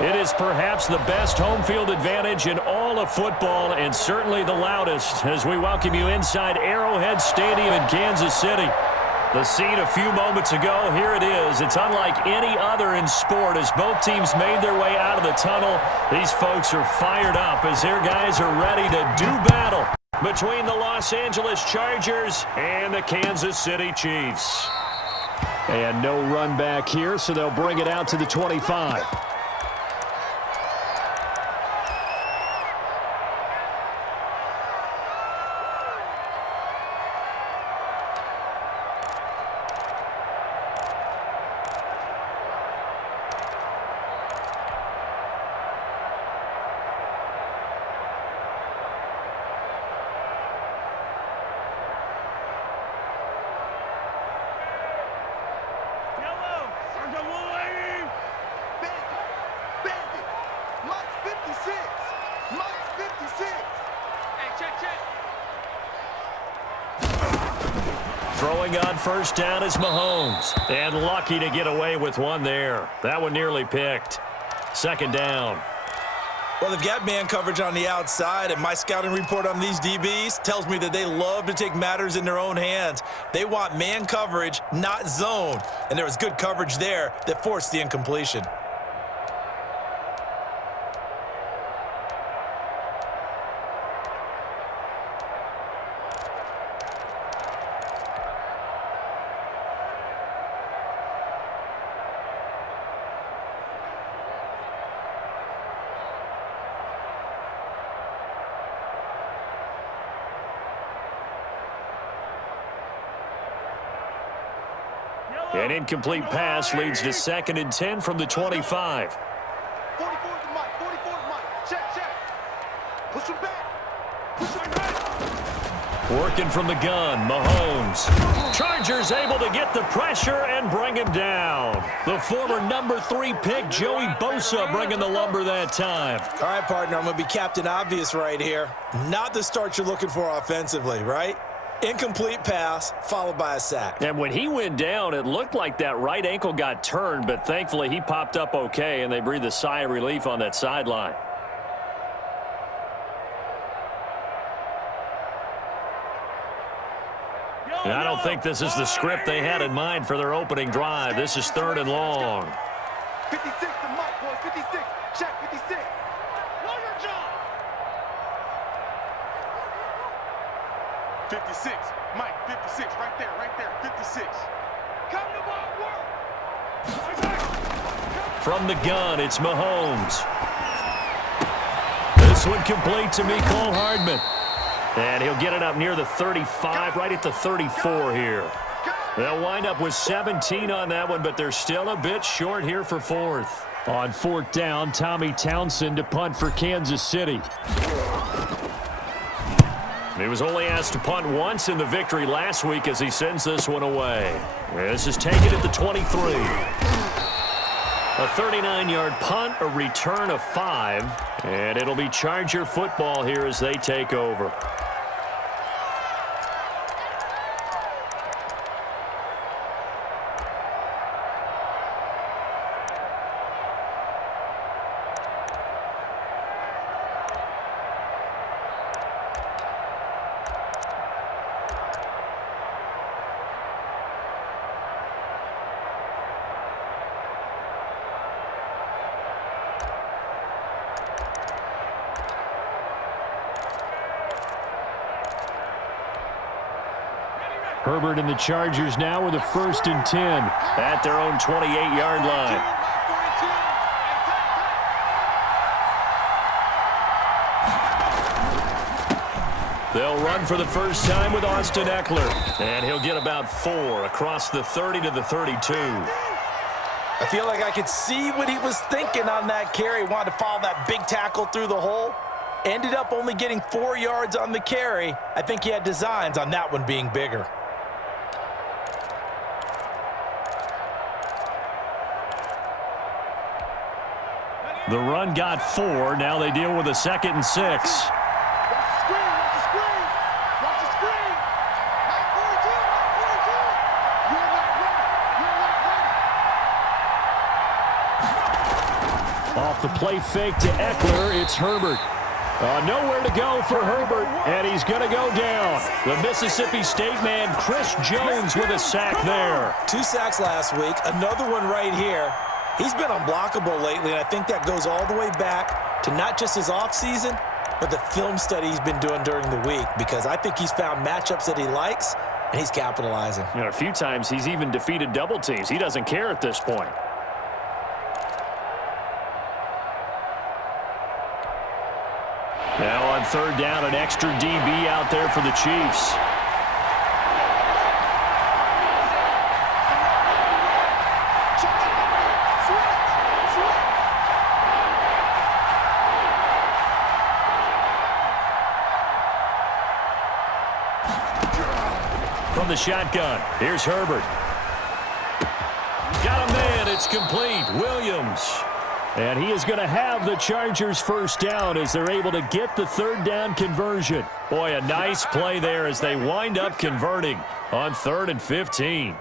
It is perhaps the best home field advantage in all of football and certainly the loudest as we welcome you inside Arrowhead Stadium in Kansas City. The scene a few moments ago, here it is. It's unlike any other in sport as both teams made their way out of the tunnel. These folks are fired up as their guys are ready to do battle between the Los Angeles Chargers and the Kansas City Chiefs. And no run back here, so they'll bring it out to the 25. Throwing on first down is Mahomes. And lucky to get away with one there. That one nearly picked. Second down. Well, they've got man coverage on the outside, and my scouting report on these DBs tells me that they love to take matters in their own hands. They want man coverage, not zone. And there was good coverage there that forced the incompletion. An incomplete pass leads to 2nd and 10 from the 25. 44 to Mike. 44 to Mike. Check. Push him back. Push him back. Working from the gun, Mahomes. Chargers able to get the pressure and bring him down. The former number 3 pick, Joey Bosa, bringing the lumber that time. All right, partner, I'm going to be Captain Obvious right here. Not the start you're looking for offensively, right? Incomplete pass, followed by a sack. And when he went down, it looked like that right ankle got turned, but thankfully he popped up okay, and they breathed a sigh of relief on that sideline. And I don't think this is the script they had in mind for their opening drive. This is 3rd and long. 56 to Mike, boys. 56. Check 56. Know your job. 56. Mike, 56. Right there. 56. Come to ball, work. From the gun, it's Mahomes. This one complete to Mecole Hardman. And he'll get it up near the 35, right at the 34 here. They'll wind up with 17 on that one, but they're still a bit short here for 4th. On 4th down, Tommy Townsend to punt for Kansas City. He was only asked to punt once in the victory last week as he sends this one away. This is taken at the 23. A 39-yard punt, a return of 5, and it'll be Charger football here as they take over. Herbert and the Chargers now with a 1st and 10 at their own 28-yard line. They'll run for the first time with Austin Eckler, and he'll get about 4 across the 30 to the 32. I feel like I could see what he was thinking on that carry. Wanted to follow that big tackle through the hole. Ended up only getting 4 yards on the carry. I think he had designs on that one being bigger. The run got 4. Now they deal with a 2nd and 6. Off the play fake to Eckler, it's Herbert. Nowhere to go for Herbert, and he's going to go down. The Mississippi State man, Chris Jones, with a sack there. 2 sacks last week, another one right here. He's been unblockable lately, and I think that goes all the way back to not just his offseason, but the film study he's been doing during the week, because I think he's found matchups that he likes, and he's capitalizing. A few times he's even defeated double teams. He doesn't care at this point. Now on third down, an extra DB out there for the Chiefs. From the shotgun, here's Herbert. Got a man, it's complete. Williams. And he is going to have the Chargers first down as they're able to get the third down conversion. Boy, a nice play there as they wind up converting on 3rd and 15.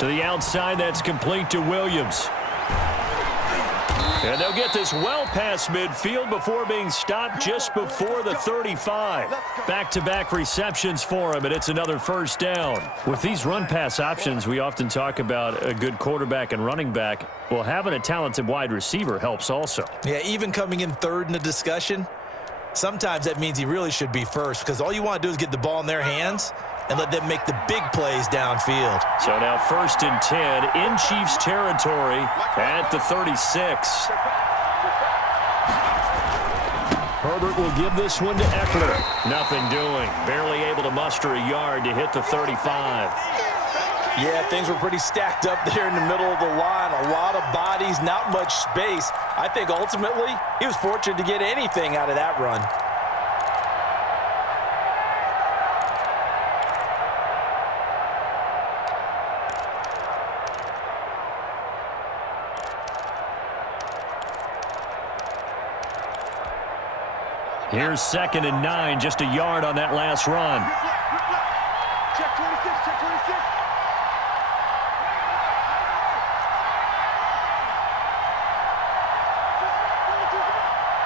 To the outside, that's complete to Williams. And they'll get this well past midfield before being stopped just before the 35. Back-to-back receptions for him, and it's another first down. With these run-pass options, we often talk about a good quarterback and running back. Well, having a talented wide receiver helps also. Yeah, even coming in third in the discussion, sometimes that means he really should be first, because all you want to do is get the ball in their hands and let them make the big plays downfield. So now 1st and 10 in Chiefs territory at the 36. Herbert will give this one to Eckler. Nothing doing. Barely able to muster a yard to hit the 35. Yeah, things were pretty stacked up there in the middle of the line. A lot of bodies, not much space. I think ultimately he was fortunate to get anything out of that run. Here's 2nd and 9, just a yard on that last run. Check 26, check 26.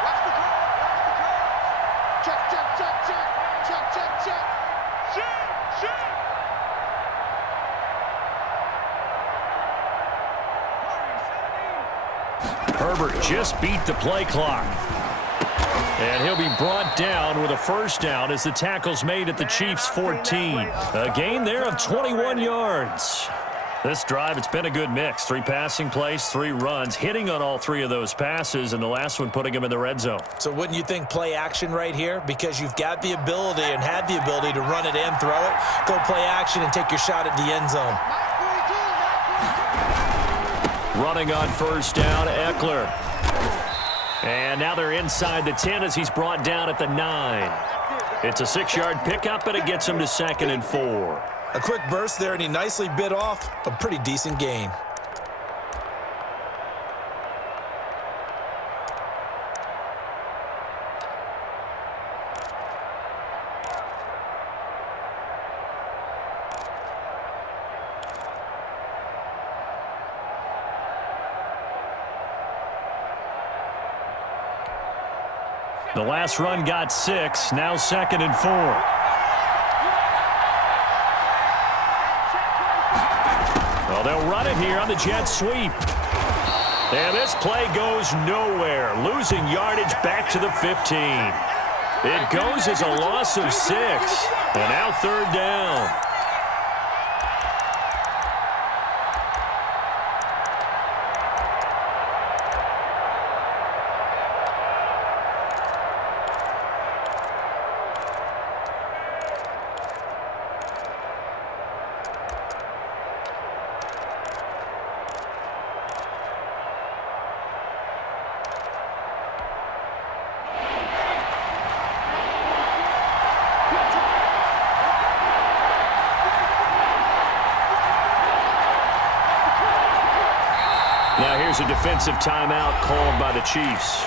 Watch the curve, watch the curve. Check, check, check, check. Check, check, check. Check, check. Herbert just beat the play clock. And he'll be brought down with a first down as the tackle's made at the Chiefs' 14. A gain there of 21 yards. This drive, it's been a good mix. 3 passing plays, 3 runs, hitting on all 3 of those passes, and the last one putting him in the red zone. So wouldn't you think play action right here? Because you've got the ability and had the ability to run it and throw it. Go play action and take your shot at the end zone. Running on first down, Eckler. And now they're inside the 10 as he's brought down at the 9. It's a 6-yard pickup, but it gets him to 2nd and 4. A quick burst there, and he nicely bit off a pretty decent gain. The last run got 6, now 2nd and 4. Well, they'll run it here on the jet sweep. And this play goes nowhere, losing yardage back to the 15. It goes as a loss of 6, and now 3rd down. there's a defensive timeout called by the Chiefs.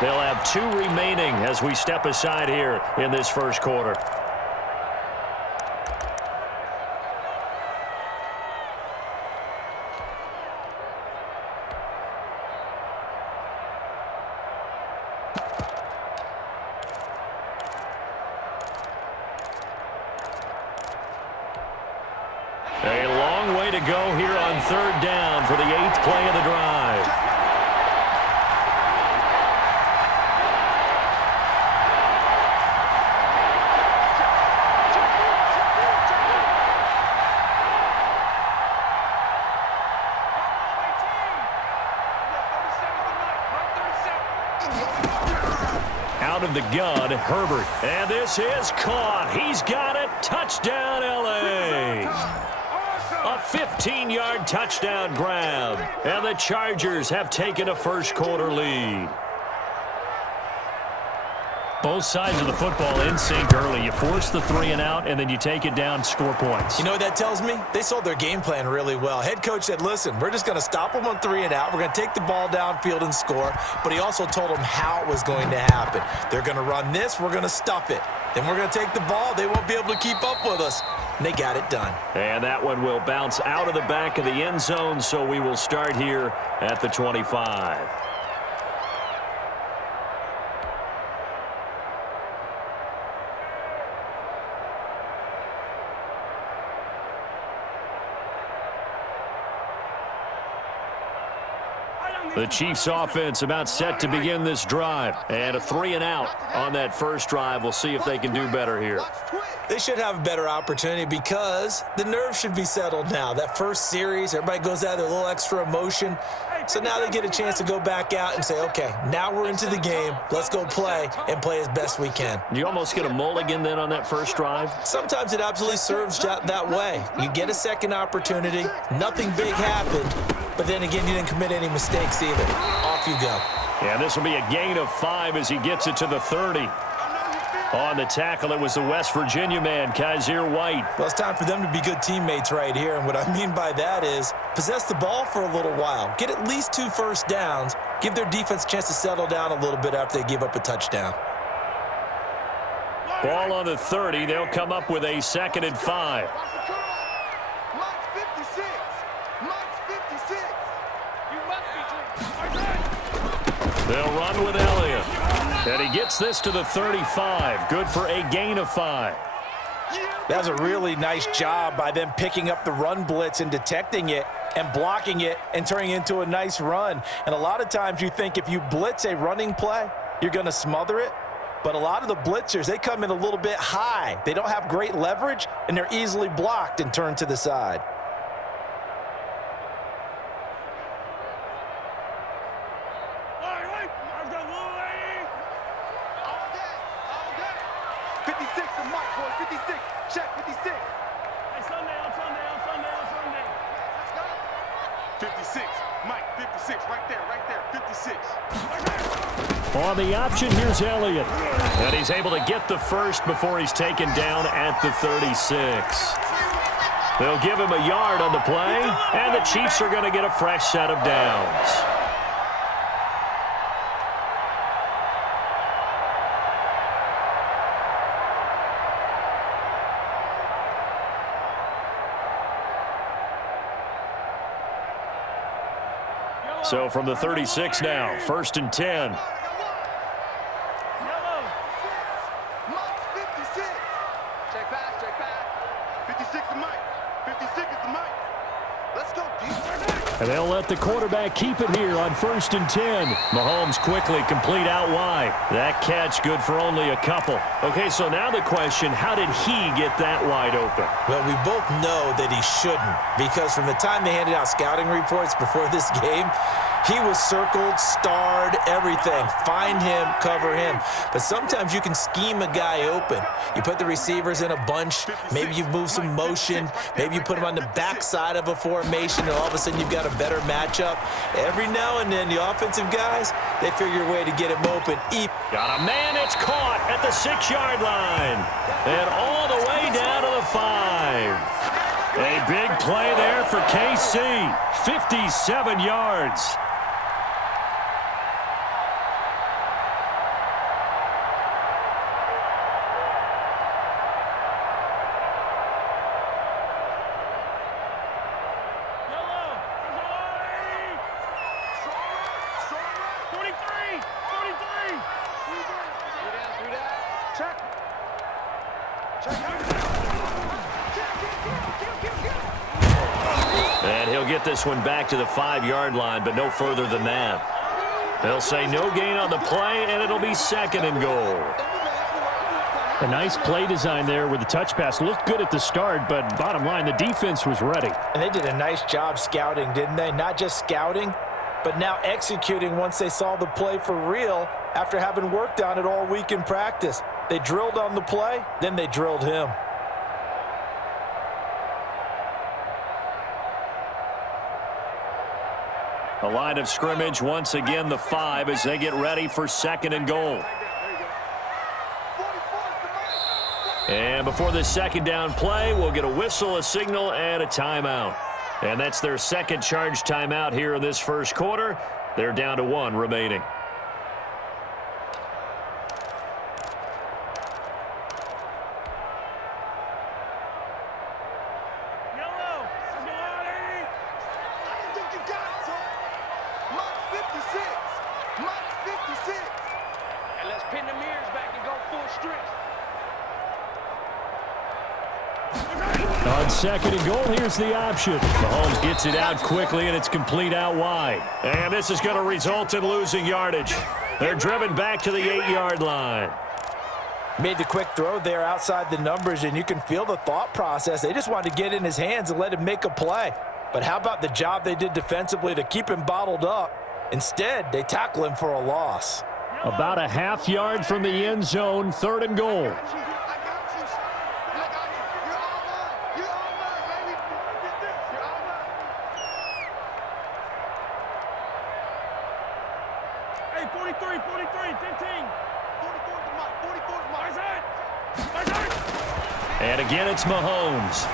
They'll have 2 remaining as we step aside here in this first quarter. A long way to go here on 3rd down for the 8th play of the drive. Out of the gun, Herbert. And this is caught. He's got it. Touchdown, L.A. A 15-yard touchdown grab. And the Chargers have taken a first-quarter lead. Both sides of the football in sync early. You force the 3 and out, and then you take it down, score points. You know what that tells me? They sold their game plan really well. Head coach said, listen, we're just going to stop them on 3 and out. We're going to take the ball downfield and score. But he also told them how it was going to happen. They're going to run this. We're going to stuff it. Then we're going to take the ball. They won't be able to keep up with us. And they got it done. And that one will bounce out of the back of the end zone, so we will start here at the 25. The Chiefs offense about set to begin this drive. And a 3 and out on that first drive. We'll see if they can do better here. They should have a better opportunity because the nerves should be settled now. That first series, everybody goes out with a little extra emotion. So now they get a chance to go back out and say, okay, now we're into the game. Let's go play and play as best we can. You almost get a mulligan then on that first drive? Sometimes it absolutely serves that way. You get a second opportunity. Nothing big happened. But then again, you didn't commit any mistakes either. Off you go. Yeah, this will be a gain of 5 as he gets it to the 30. On the tackle, it was the West Virginia man, Kaiser White. Well, it's time for them to be good teammates right here. And what I mean by that is possess the ball for a little while. Get at least 2 first downs. Give their defense a chance to settle down a little bit after they give up a touchdown. Ball on the 30. They'll come up with a 2nd and 5. They'll run with Elliott. And he gets this to the 35. Good for a gain of 5. That was a really nice job by them picking up the run blitz and detecting it and blocking it and turning it into a nice run. And a lot of times you think if you blitz a running play, you're going to smother it. But a lot of the blitzers, they come in a little bit high. They don't have great leverage, and they're easily blocked and turned to the side. On the option, here's Elliott. And he's able to get the first before he's taken down at the 36. They'll give him a yard on the play, and the Chiefs are going to get a fresh set of downs. So from the 36 now, 1st and 10. And they'll let the quarterback keep it here on 1st and 10. Mahomes quickly complete out wide. That catch good for only a couple. Okay, so now the question, how did he get that wide open? Well, we both know that he shouldn't, because from the time they handed out scouting reports before this game, he was circled, starred, everything. Find him, cover him. But sometimes you can scheme a guy open. You put the receivers in a bunch. Maybe you move some motion. Maybe you put him on the backside of a formation, and all of a sudden you've got a better matchup. Every now and then, the offensive guys, they figure a way to get him open. Got a man, it's caught at the 6-yard line. And all the way down to the 5. A big play there for KC. 57 yards. And he'll get this one back to the 5-yard line, but no further than that. They'll say no gain on the play, and it'll be 2nd and goal. A nice play design there with the touch pass. Looked good at the start, but bottom line, the defense was ready. And they did a nice job scouting, didn't they? Not just scouting, but now executing once they saw the play for real after having worked on it all week in practice. They drilled on the play, then they drilled him. A line of scrimmage, once again the 5 as they get ready for 2nd and goal. And before this 2nd down play, we'll get a whistle, a signal, and a timeout. And that's their 2nd charge timeout here in this first quarter. They're down to 1 remaining. On 2nd and goal, here's the option. Mahomes gets it out quickly, and it's complete out wide. And this is going to result in losing yardage. They're driven back to the 8-yard line. Made the quick throw there outside the numbers, and you can feel the thought process. They just wanted to get in his hands and let him make a play. But how about the job they did defensively to keep him bottled up? Instead, they tackle him for a loss. About a half-yard from the end zone, 3rd and goal. And again, it's Mahomes.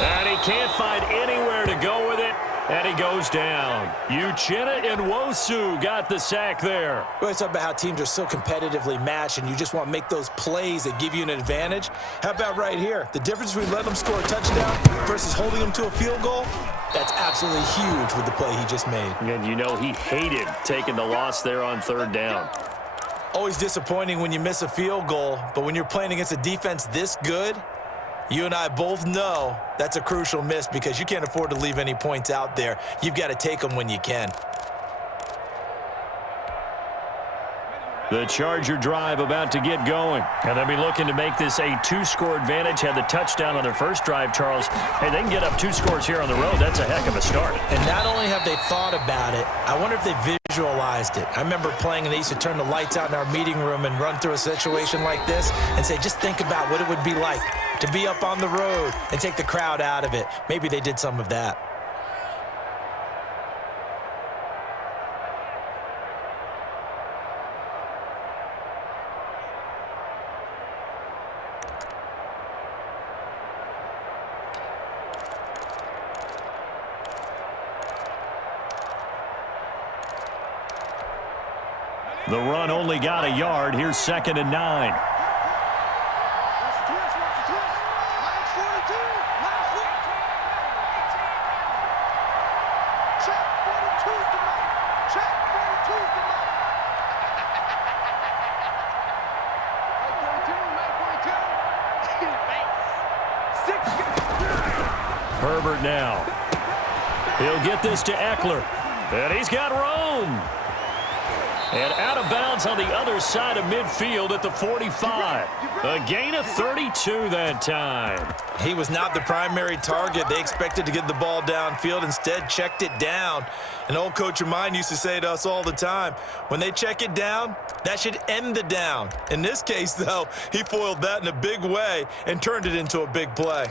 And he can't find anywhere to go with it, and he goes down. Uchenna and Nwosu got the sack there. We always talk about how teams are so competitively matched, and you just want to make those plays that give you an advantage. How about right here? The difference between letting them score a touchdown versus holding them to a field goal, that's absolutely huge with the play he just made. And you know he hated taking the loss there on 3rd down. Always disappointing when you miss a field goal, but when you're playing against a defense this good, you and I both know that's a crucial miss because you can't afford to leave any points out there. You've got to take them when you can. The Charger drive about to get going. And they'll be looking to make this a 2-score advantage. Had the touchdown on their first drive, Charles. Hey, they can get up 2 scores here on the road. That's a heck of a start. And not only have they thought about it, I wonder if they visualized it. I remember playing and they used to turn the lights out in our meeting room and run through a situation like this and say, just think about what it would be like to be up on the road and take the crowd out of it. Maybe they did some of that. The run only got a yard. Here's 2nd and 9. Herbert now. He'll get this to Eckler. And he's got Rome. And out of bounds on the other side of midfield at the 45. A gain of 32 that time. He was not the primary target. They expected to get the ball downfield. Instead, checked it down. An old coach of mine used to say to us all the time, when they check it down, that should end the down. In this case, though, he foiled that in a big way and turned it into a big play.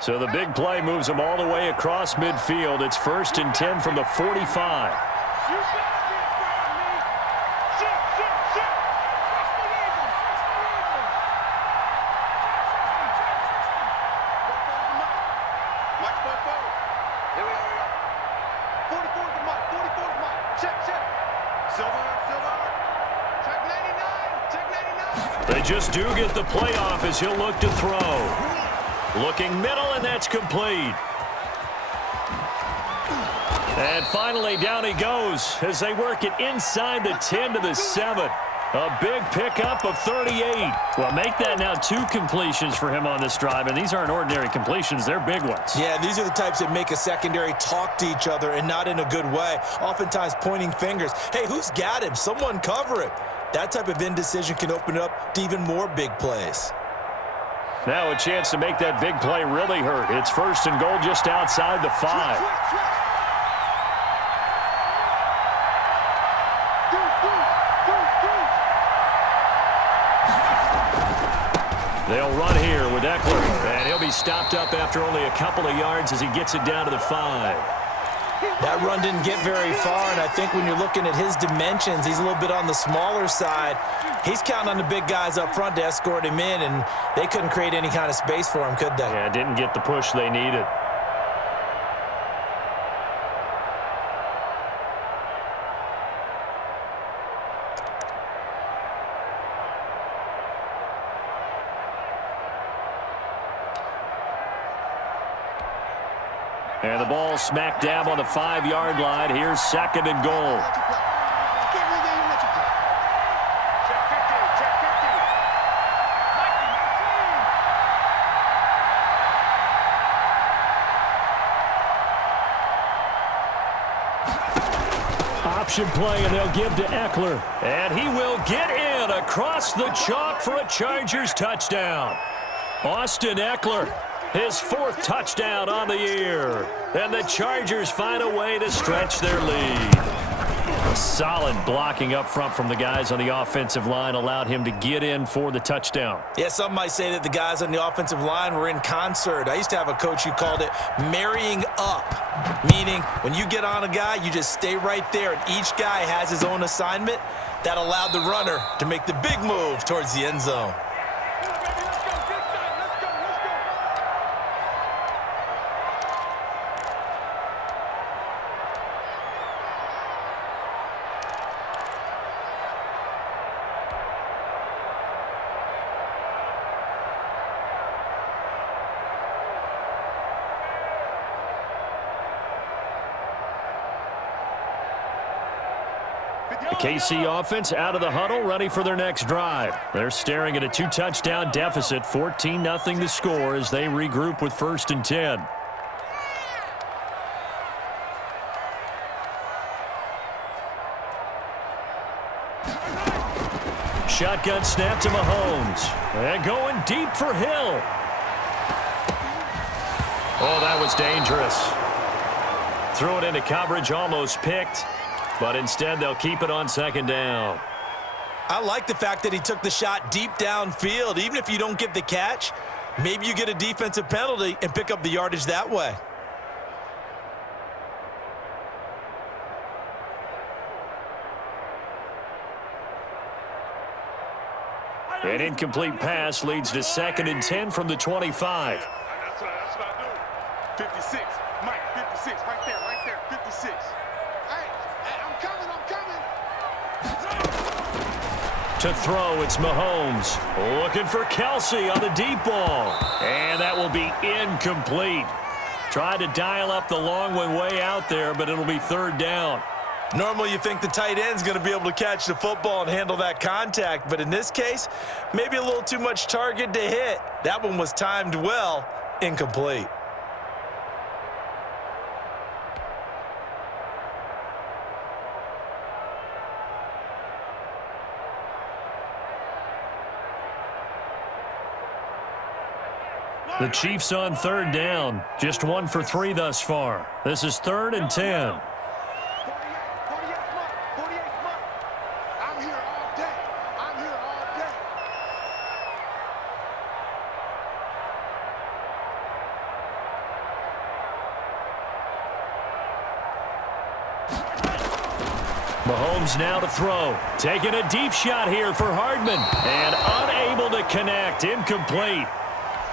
So the big play moves them all the way across midfield. It's 1st and 10 from the 45. They just do get the playoff as he'll look to throw. Looking middle, and that's complete. And finally, down he goes as they work it inside the 10 to the 7. A big pickup of 38. Well, make that now 2 completions for him on this drive, and these aren't ordinary completions. They're big ones. Yeah, these are the types that make a secondary talk to each other and not in a good way, oftentimes pointing fingers. Hey, who's got him? Someone cover him. That type of indecision can open it up to even more big plays. Now a chance to make that big play really hurt. It's 1st and goal just outside the 5. They'll run here with Eckler, and he'll be stopped up after only a couple of yards as he gets it down to the 5. That run didn't get very far, and I think when you're looking at his dimensions, he's a little bit on the smaller side. He's counting on the big guys up front to escort him in, and they couldn't create any kind of space for him, could they? Yeah, didn't get the push they needed. And the ball smack dab on the 5-yard line. Here's 2nd and goal. Option play, and they'll give to Eckler. And he will get in across the chalk for a Chargers touchdown. Austin Eckler, his 4th touchdown on the year. And the Chargers find a way to stretch their lead. Solid blocking up front from the guys on the offensive line allowed him to get in for the touchdown. Yeah, some might say that the guys on the offensive line were in concert. I used to have a coach who called it marrying up, meaning when you get on a guy, you just stay right there, and each guy has his own assignment. That allowed the runner to make the big move towards the end zone. The KC offense out of the huddle, ready for their next drive. They're staring at a 2-touchdown deficit, 14-0 to score as they regroup with 1st and 10. Shotgun snap to Mahomes. And going deep for Hill. Oh, that was dangerous. Threw it into coverage, almost picked. But instead, they'll keep it on 2nd down. I like the fact that he took the shot deep downfield. Even if you don't get the catch, maybe you get a defensive penalty and pick up the yardage that way. An incomplete pass leads to 2nd and 10 from the 25. That's what I do. 56. Mike, 56. Right there, 56. To throw, it's Mahomes. Looking for Kelsey on the deep ball. And that will be incomplete. Tried to dial up the long one way out there, but it'll be 3rd down. Normally you think the tight end's going to be able to catch the football and handle that contact, but in this case, maybe a little too much target to hit. That one was timed well, incomplete. The Chiefs on 3rd down. Just 1 for 3 thus far. This is 3rd and 10. 48 Mike. I'm here all day. Mahomes now to throw. Taking a deep shot here for Hardman. And unable to connect. Incomplete.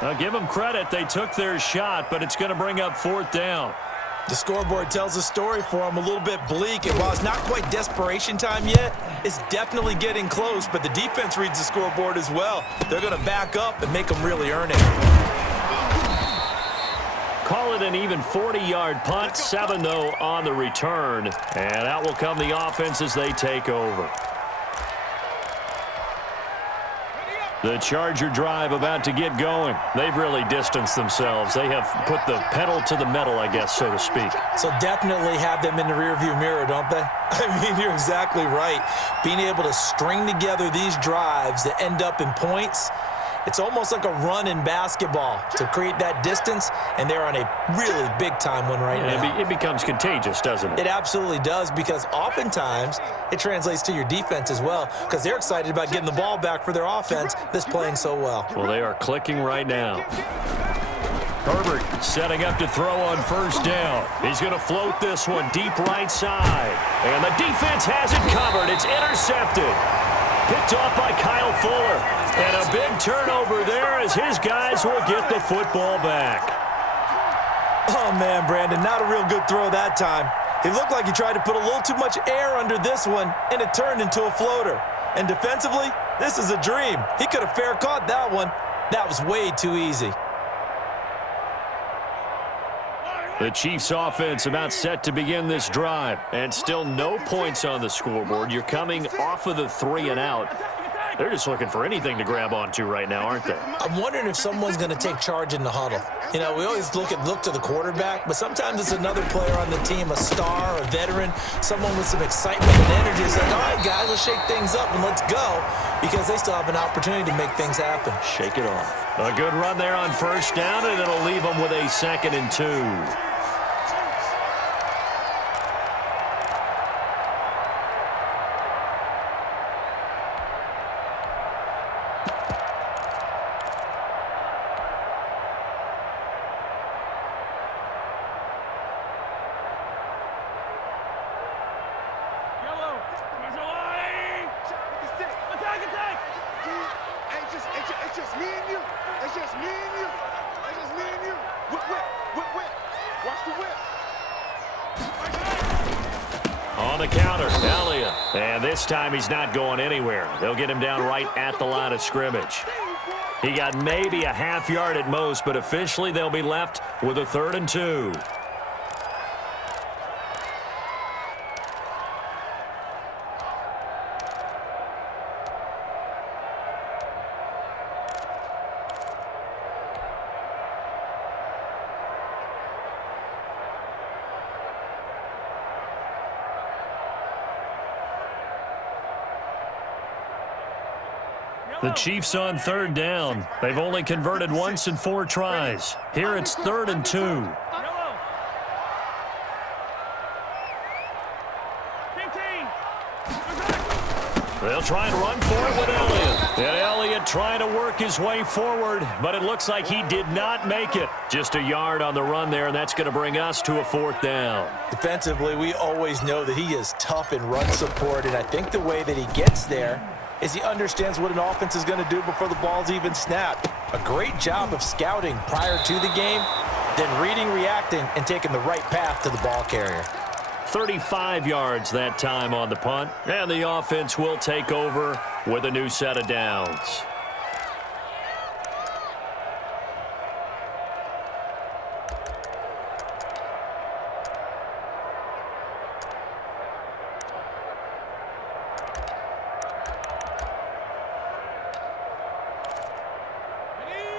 I'll give them credit. They took their shot, but it's going to bring up 4th down. The scoreboard tells a story for them, a little bit bleak, and while it's not quite desperation time yet, it's definitely getting close, but the defense reads the scoreboard as well. They're going to back up and make them really earn it. Call it an even 40-yard punt, 7 though on the return, and out will come the offense as they take over. The Charger drive about to get going. They've really distanced themselves. They have put the pedal to the metal, I guess, so to speak. So definitely have them in the rearview mirror, don't they? I mean, you're exactly right. Being able to string together these drives that end up in points, it's almost like a run in basketball to create that distance, and they're on a really big-time one right now. It becomes contagious, doesn't it? It absolutely does, because oftentimes it translates to your defense as well, because they're excited about getting the ball back for their offense that's playing so well. Well, they are clicking right now. Herbert setting up to throw on first down. He's going to float this one deep right side. And the defense has it covered. It's intercepted. Picked off by Kyle Fuller. And a big turnover there as his guys will get the football back. Oh, man, Brandon, not a real good throw that time. It looked like he tried to put a little too much air under this one, and it turned into a floater. And defensively, this is a dream. He could have fair caught that one. That was way too easy. The Chiefs offense about set to begin this drive, and still no points on the scoreboard. You're coming off of the 3 and out. They're just looking for anything to grab onto right now, aren't they? I'm wondering if someone's going to take charge in the huddle. You know, we always look to the quarterback, but sometimes it's another player on the team, a star, a veteran, someone with some excitement and energy. It's like, all right, guys, let's shake things up and let's go, because they still have an opportunity to make things happen. Shake it off. A good run there on first down, and it'll leave them with a 2nd and 2. On the counter, Elliott. And this time he's not going anywhere. They'll get him down right at the line of scrimmage. He got maybe a half yard at most, but officially they'll be left with a 3rd and 2. The Chiefs on 3rd down. They've only converted once in 4 tries. Here it's 3rd and 2. They'll try and run for it with Elliott. And Elliott trying to work his way forward, but it looks like he did not make it. Just a yard on the run there, and that's going to bring us to a 4th down. Defensively, we always know that he is tough in run support, and I think the way that he gets there is he understands what an offense is going to do before the ball's even snapped. A great job of scouting prior to the game, then reading, reacting, and taking the right path to the ball carrier. 35 yards that time on the punt, and the offense will take over with a new set of downs.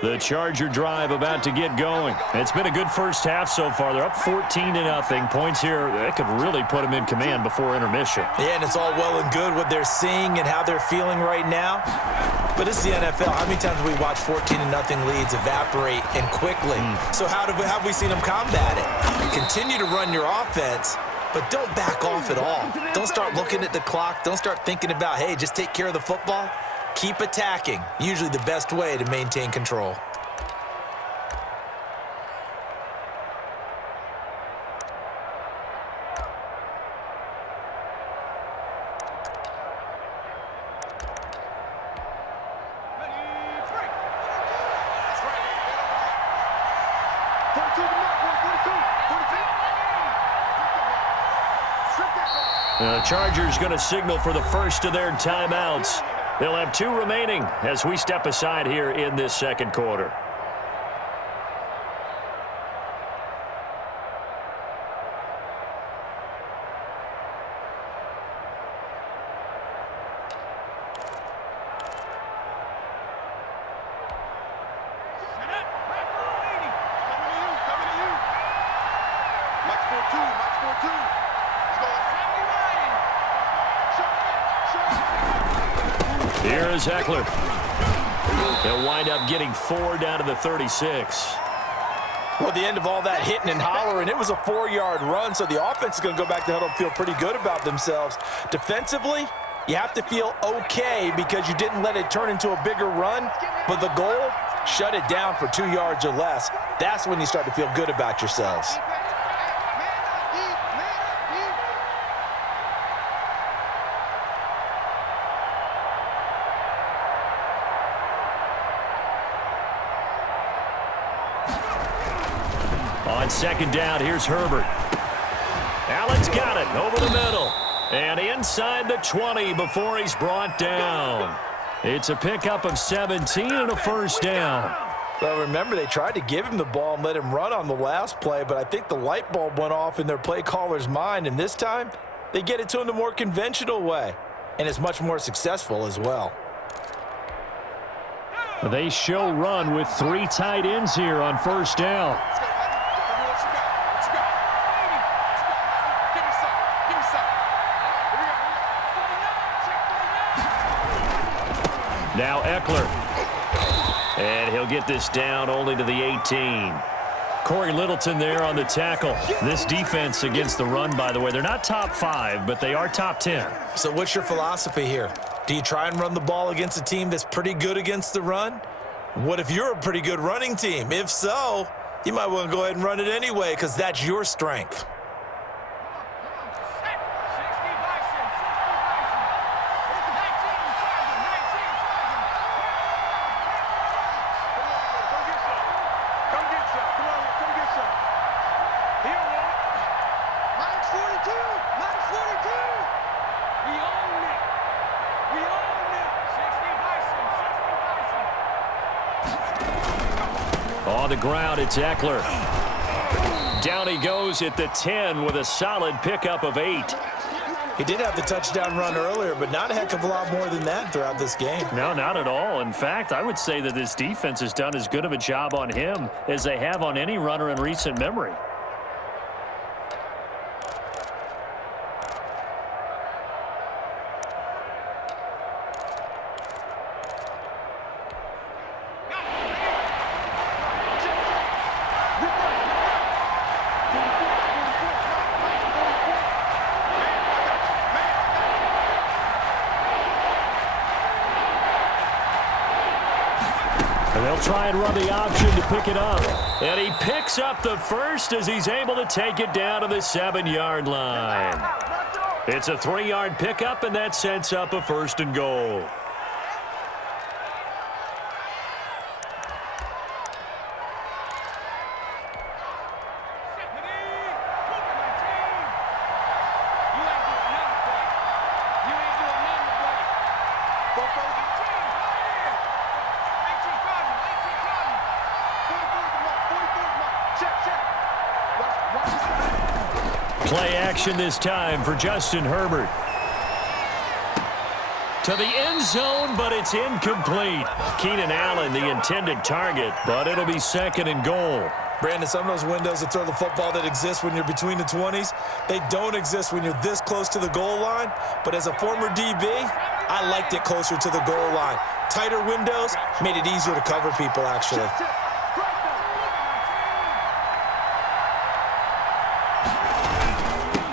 The Charger drive about to get going. It's been a good first half so far. They're up 14-0. Points here, that could really put them in command before intermission. Yeah, and it's all well and good what they're seeing and how they're feeling right now. But it's the NFL. How many times have we watched 14-0 leads evaporate and quickly? So how have we seen them combat it? Continue to run your offense, but don't back off at all. Don't start looking at the clock. Don't start thinking about, hey, just take care of the football. Keep attacking. Usually the best way to maintain control. The Chargers going to signal for the first of their timeouts. They'll have 2 remaining as we step aside here in this 2nd quarter. Here is Eckler. They'll wind up getting 4 down to the 36. Well, at the end of all that hitting and hollering, it was a 4-yard run, so the offense is going to go back to huddle and feel pretty good about themselves. Defensively, you have to feel okay because you didn't let it turn into a bigger run, but the goal, shut it down for 2 yards or less. That's when you start to feel good about yourselves. On second down, here's Herbert. Allen's got it over the middle. And inside the 20 before he's brought down. It's a pickup of 17 and a first down. Well, remember, they tried to give him the ball and let him run on the last play, but I think the light bulb went off in their play caller's mind, and this time they get it to him the more conventional way, and it's much more successful as well. They show run with 3 tight ends here on first down. Now Eckler. And he'll get this down only to the 18. Corey Littleton there on the tackle. This defense against the run, by the way, they're not top 5, but they are top 10. So what's your philosophy here? Do you try and run the ball against a team that's pretty good against the run? What if you're a pretty good running team? If so, you might want to go ahead and run it anyway because that's your strength. On the ground, it's Eckler. Down he goes at the 10 with a solid pickup of 8. He did have the touchdown run earlier, but not a heck of a lot more than that throughout this game. No, not at all. In fact, I would say that this defense has done as good of a job on him as they have on any runner in recent memory. They'll try and run the option to pick it up. And he picks up the first as he's able to take it down to the 7-yard line. It's a 3-yard pickup, and that sets up a 1st and goal. Play action this time for Justin Herbert. To the end zone, but it's incomplete. Keenan Allen, the intended target, but it'll be 2nd and goal. Brandon, some of those windows to throw the football that exist when you're between the 20s, they don't exist when you're this close to the goal line. But as a former DB, I liked it closer to the goal line. Tighter windows made it easier to cover people, actually.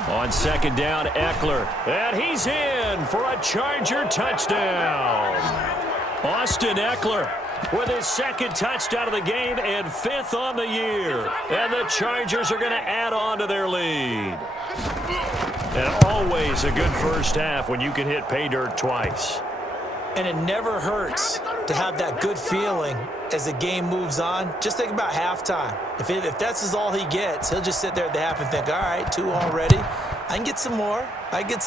On second down, Eckler. And he's in for a Charger touchdown. Austin Eckler with his 2nd touchdown of the game and 5th on the year. And the Chargers are going to add on to their lead. And always a good first half when you can hit pay dirt twice. And it never hurts to have that good feeling as the game moves on. Just think about halftime. If that's all he gets, he'll just sit there at the half and think, all right, 2 already. I can get some more. And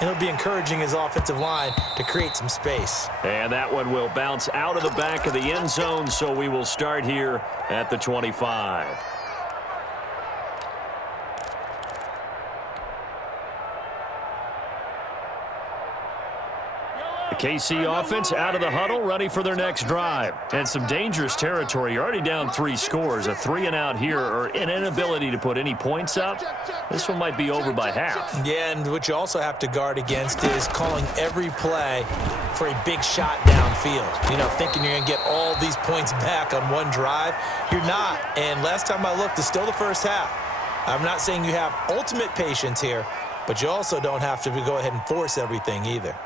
he'll be encouraging his offensive line to create some space. And that one will bounce out of the back of the end zone, so we will start here at the 25. KC offense out of the huddle, ready for their next drive. And some dangerous territory. You're already down 3 scores. A 3-and-out here, or an inability to put any points up. This one might be over by half. Yeah, and what you also have to guard against is calling every play for a big shot downfield. You know, thinking you're going to get all these points back on one drive. You're not. And last time I looked, it's still the first half. I'm not saying you have ultimate patience here, but you also don't have to go ahead and force everything either.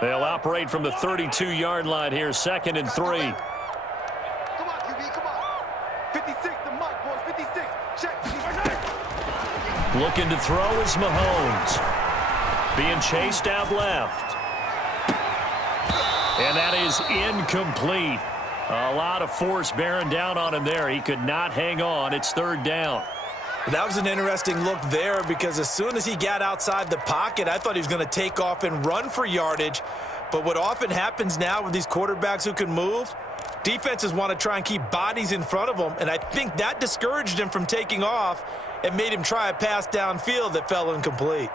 They'll operate from the 32-yard line here, 2nd and 3. Come on, QB, come on. 56 to Mike, boys, 56. Check. Looking to throw is Mahomes. Being chased out left. And that is incomplete. A lot of force bearing down on him there. He could not hang on. It's 3rd down. That was an interesting look there because as soon as he got outside the pocket, I thought he was going to take off and run for yardage. But what often happens now with these quarterbacks who can move, defenses want to try and keep bodies in front of them, and I think that discouraged him from taking off and made him try a pass downfield that fell incomplete.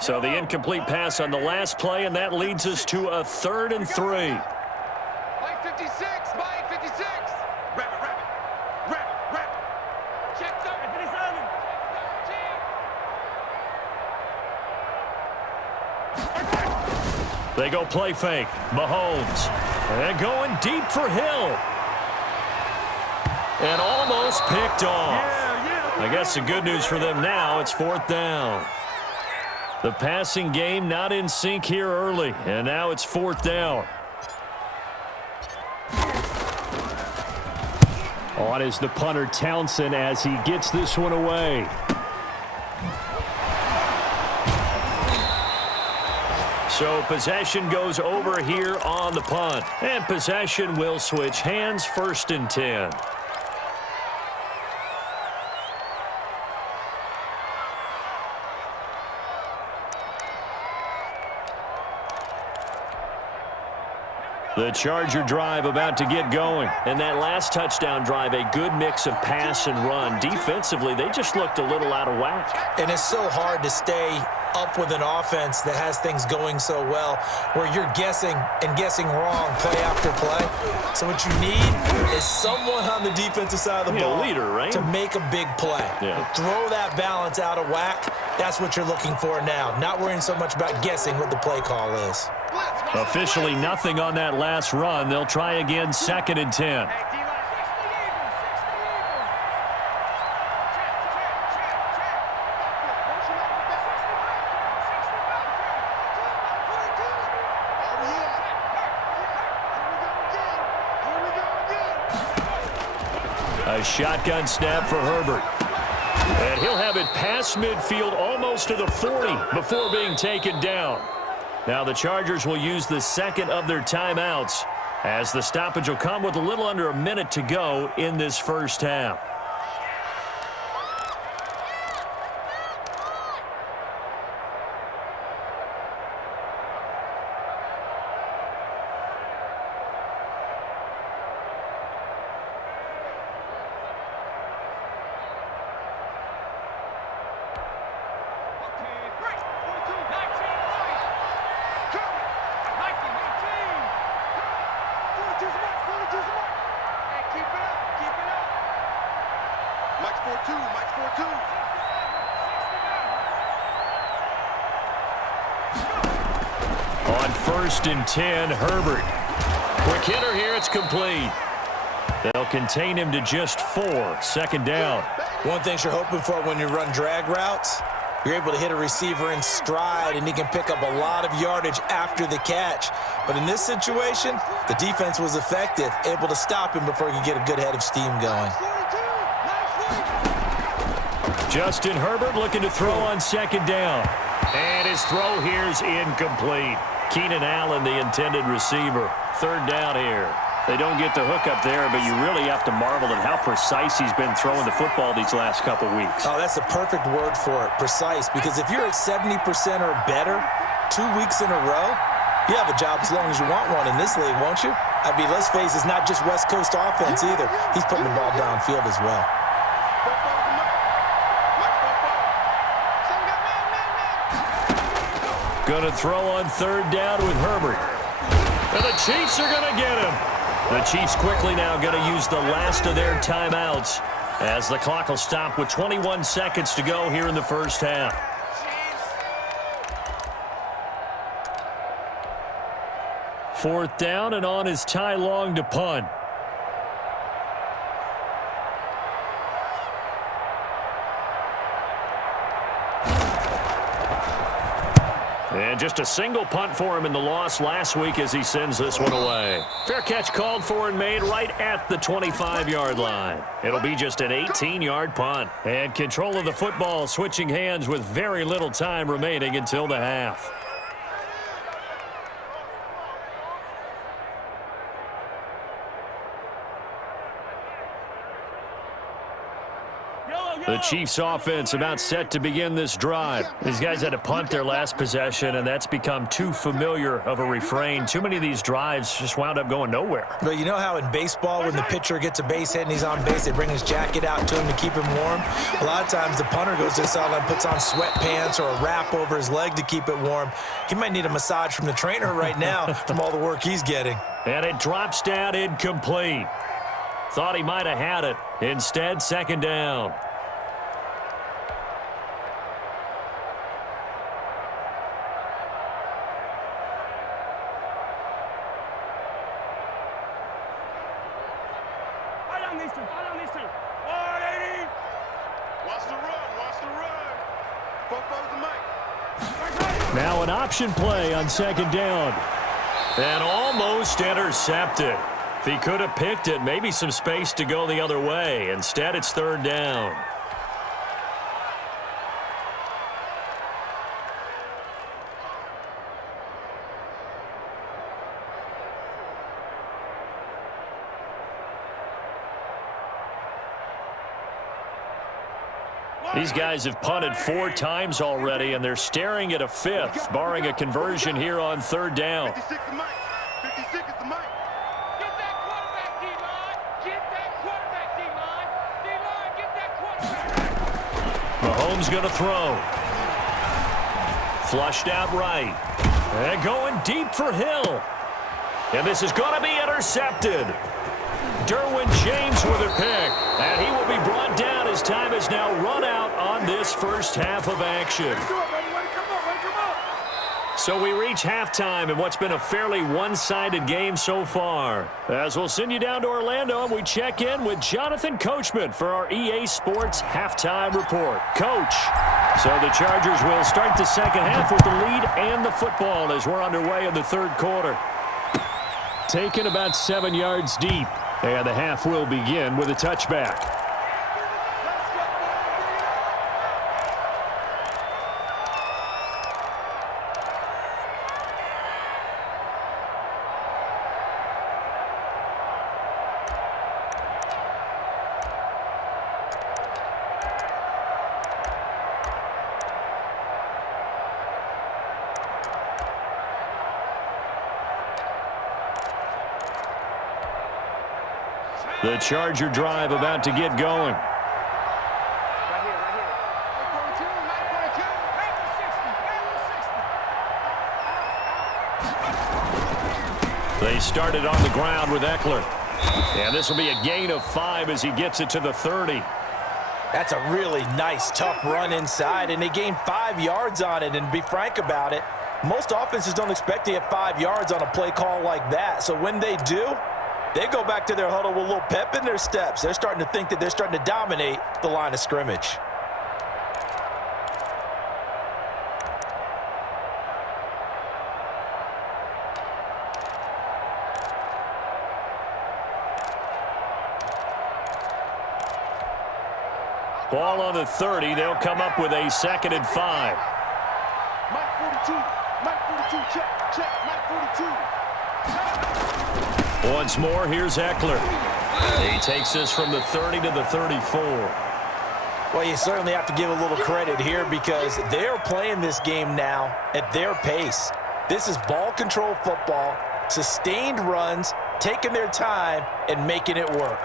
So the incomplete pass on the last play, and that leads us to a 3rd and 3. Mike 56, Mike 56. Wrap it. Check up. They go play fake. Mahomes. And going deep for Hill. And almost picked off. I guess the good news for them now, it's 4th down. The passing game not in sync here early, and now it's 4th down. On is the punter, Townsend, as he gets this one away. So possession goes over here on the punt. And possession will switch hands, 1st and 10. The Charger drive about to get going. And that last touchdown drive, a good mix of pass and run. Defensively, they just looked a little out of whack. And it's so hard to stay up with an offense that has things going so well where you're guessing wrong play after play. So what you need is someone on the defensive side of the ball, a leader, right? to make a big play. Yeah. Throw that balance out of whack. That's what you're looking for now. Not worrying so much about guessing what the play call is. Officially nothing on that last run. They'll try again, 2nd and 10. A shotgun snap for Herbert. And he'll have it past midfield almost to the 40 before being taken down. Now the Chargers will use the 2nd of their timeouts as the stoppage will come with a little under a minute to go in this 1st half. On 1st and 10, Herbert. Quick hitter here, it's complete. They'll contain him to just 4, 2nd down. One thing you're hoping for when you run drag routes, you're able to hit a receiver in stride and he can pick up a lot of yardage after the catch. But in this situation, the defense was effective, able to stop him before he could get a good head of steam going. Justin Herbert looking to throw on 2nd down. And his throw here's incomplete. Keenan Allen, the intended receiver. 3rd down here. They don't get the hook up there, but you really have to marvel at how precise he's been throwing the football these last couple weeks. Oh, that's the perfect word for it, precise. Because if you're at 70% or better 2 weeks in a row, You have a job as long as you want one in this league, won't you? I mean, let's face it, it's not just West Coast offense either. He's putting the ball downfield as well. Going to throw on third down with Herbert. And the Chiefs are going to get him. The Chiefs quickly now going to use the last of their timeouts as the clock will stop with 21 seconds to go here in the first half. Fourth down, and on is Ty Long to punt. And just a single punt for him in the loss last week as he sends this one away. Fair catch called for and made right at the 25-yard line. It'll be just an 18-yard punt. And control of the football switching hands with very little time remaining until the half. The Chiefs offense about set to begin this drive. These guys had to punt their last possession, and that's become too familiar of a refrain. Too many of these drives just wound up going nowhere. But you know how in baseball, when the pitcher gets a base hit and he's on base, they bring his jacket out to him to keep him warm? A lot of times the punter goes to the sideline, puts on sweatpants or a wrap over his leg to keep it warm. He might need a massage from the trainer right now from all the work he's getting. And it drops down incomplete. Thought he might have had it. Instead, second down. Now an option play on second down. And almost intercepted. If he could have picked it, maybe some space to go the other way. Instead, it's third down. These guys have punted 4 times already, and they're staring at a 5th, barring a conversion here on third down. 56 to Mike. 56 is the Mike. Get that quarterback, D-line. Get that quarterback, D-line. D-line, get that quarterback. Mahomes going to throw. Flushed out right. And going deep for Hill. And this is going to be intercepted. Derwin James with a pick. And he will be brought down as time has now run out on this first half of action. So we reach halftime in what's been a fairly one-sided game so far. As we'll send you down to Orlando, and we check in with Jonathan Coachman for our EA Sports Halftime Report. Coach, so the Chargers will start the second half with the lead and the football as we're underway in the third quarter. Taken about 7 yards deep. And the half will begin with a touchback. The Charger drive about to get going. They started on the ground with Eckler. And this will be a gain of 5 as he gets it to the 30. That's a really nice, tough run inside, and they gained 5 yards on it. And to be frank about it, most offenses don't expect to get 5 yards on a play call like that. So when they do, they go back to their huddle with a little pep in their steps. They're starting to think that they're starting to dominate the line of scrimmage. Ball on the 30. They'll come up with a 2nd and 5. Mike 42. Mike 42. Check. Mike 42. Once more, here's Eckler. He takes this from the 30 to the 34. Well, you certainly have to give a little credit here because they're playing this game now at their pace. This is ball control football, sustained runs, taking their time, and making it work.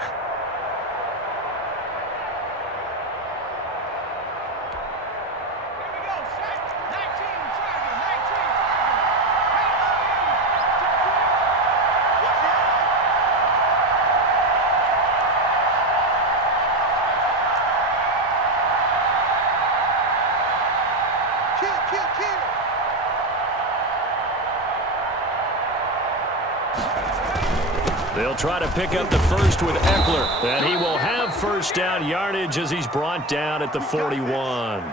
They'll try to pick up the first with Eckler, and he will have first down yardage as he's brought down at the 41.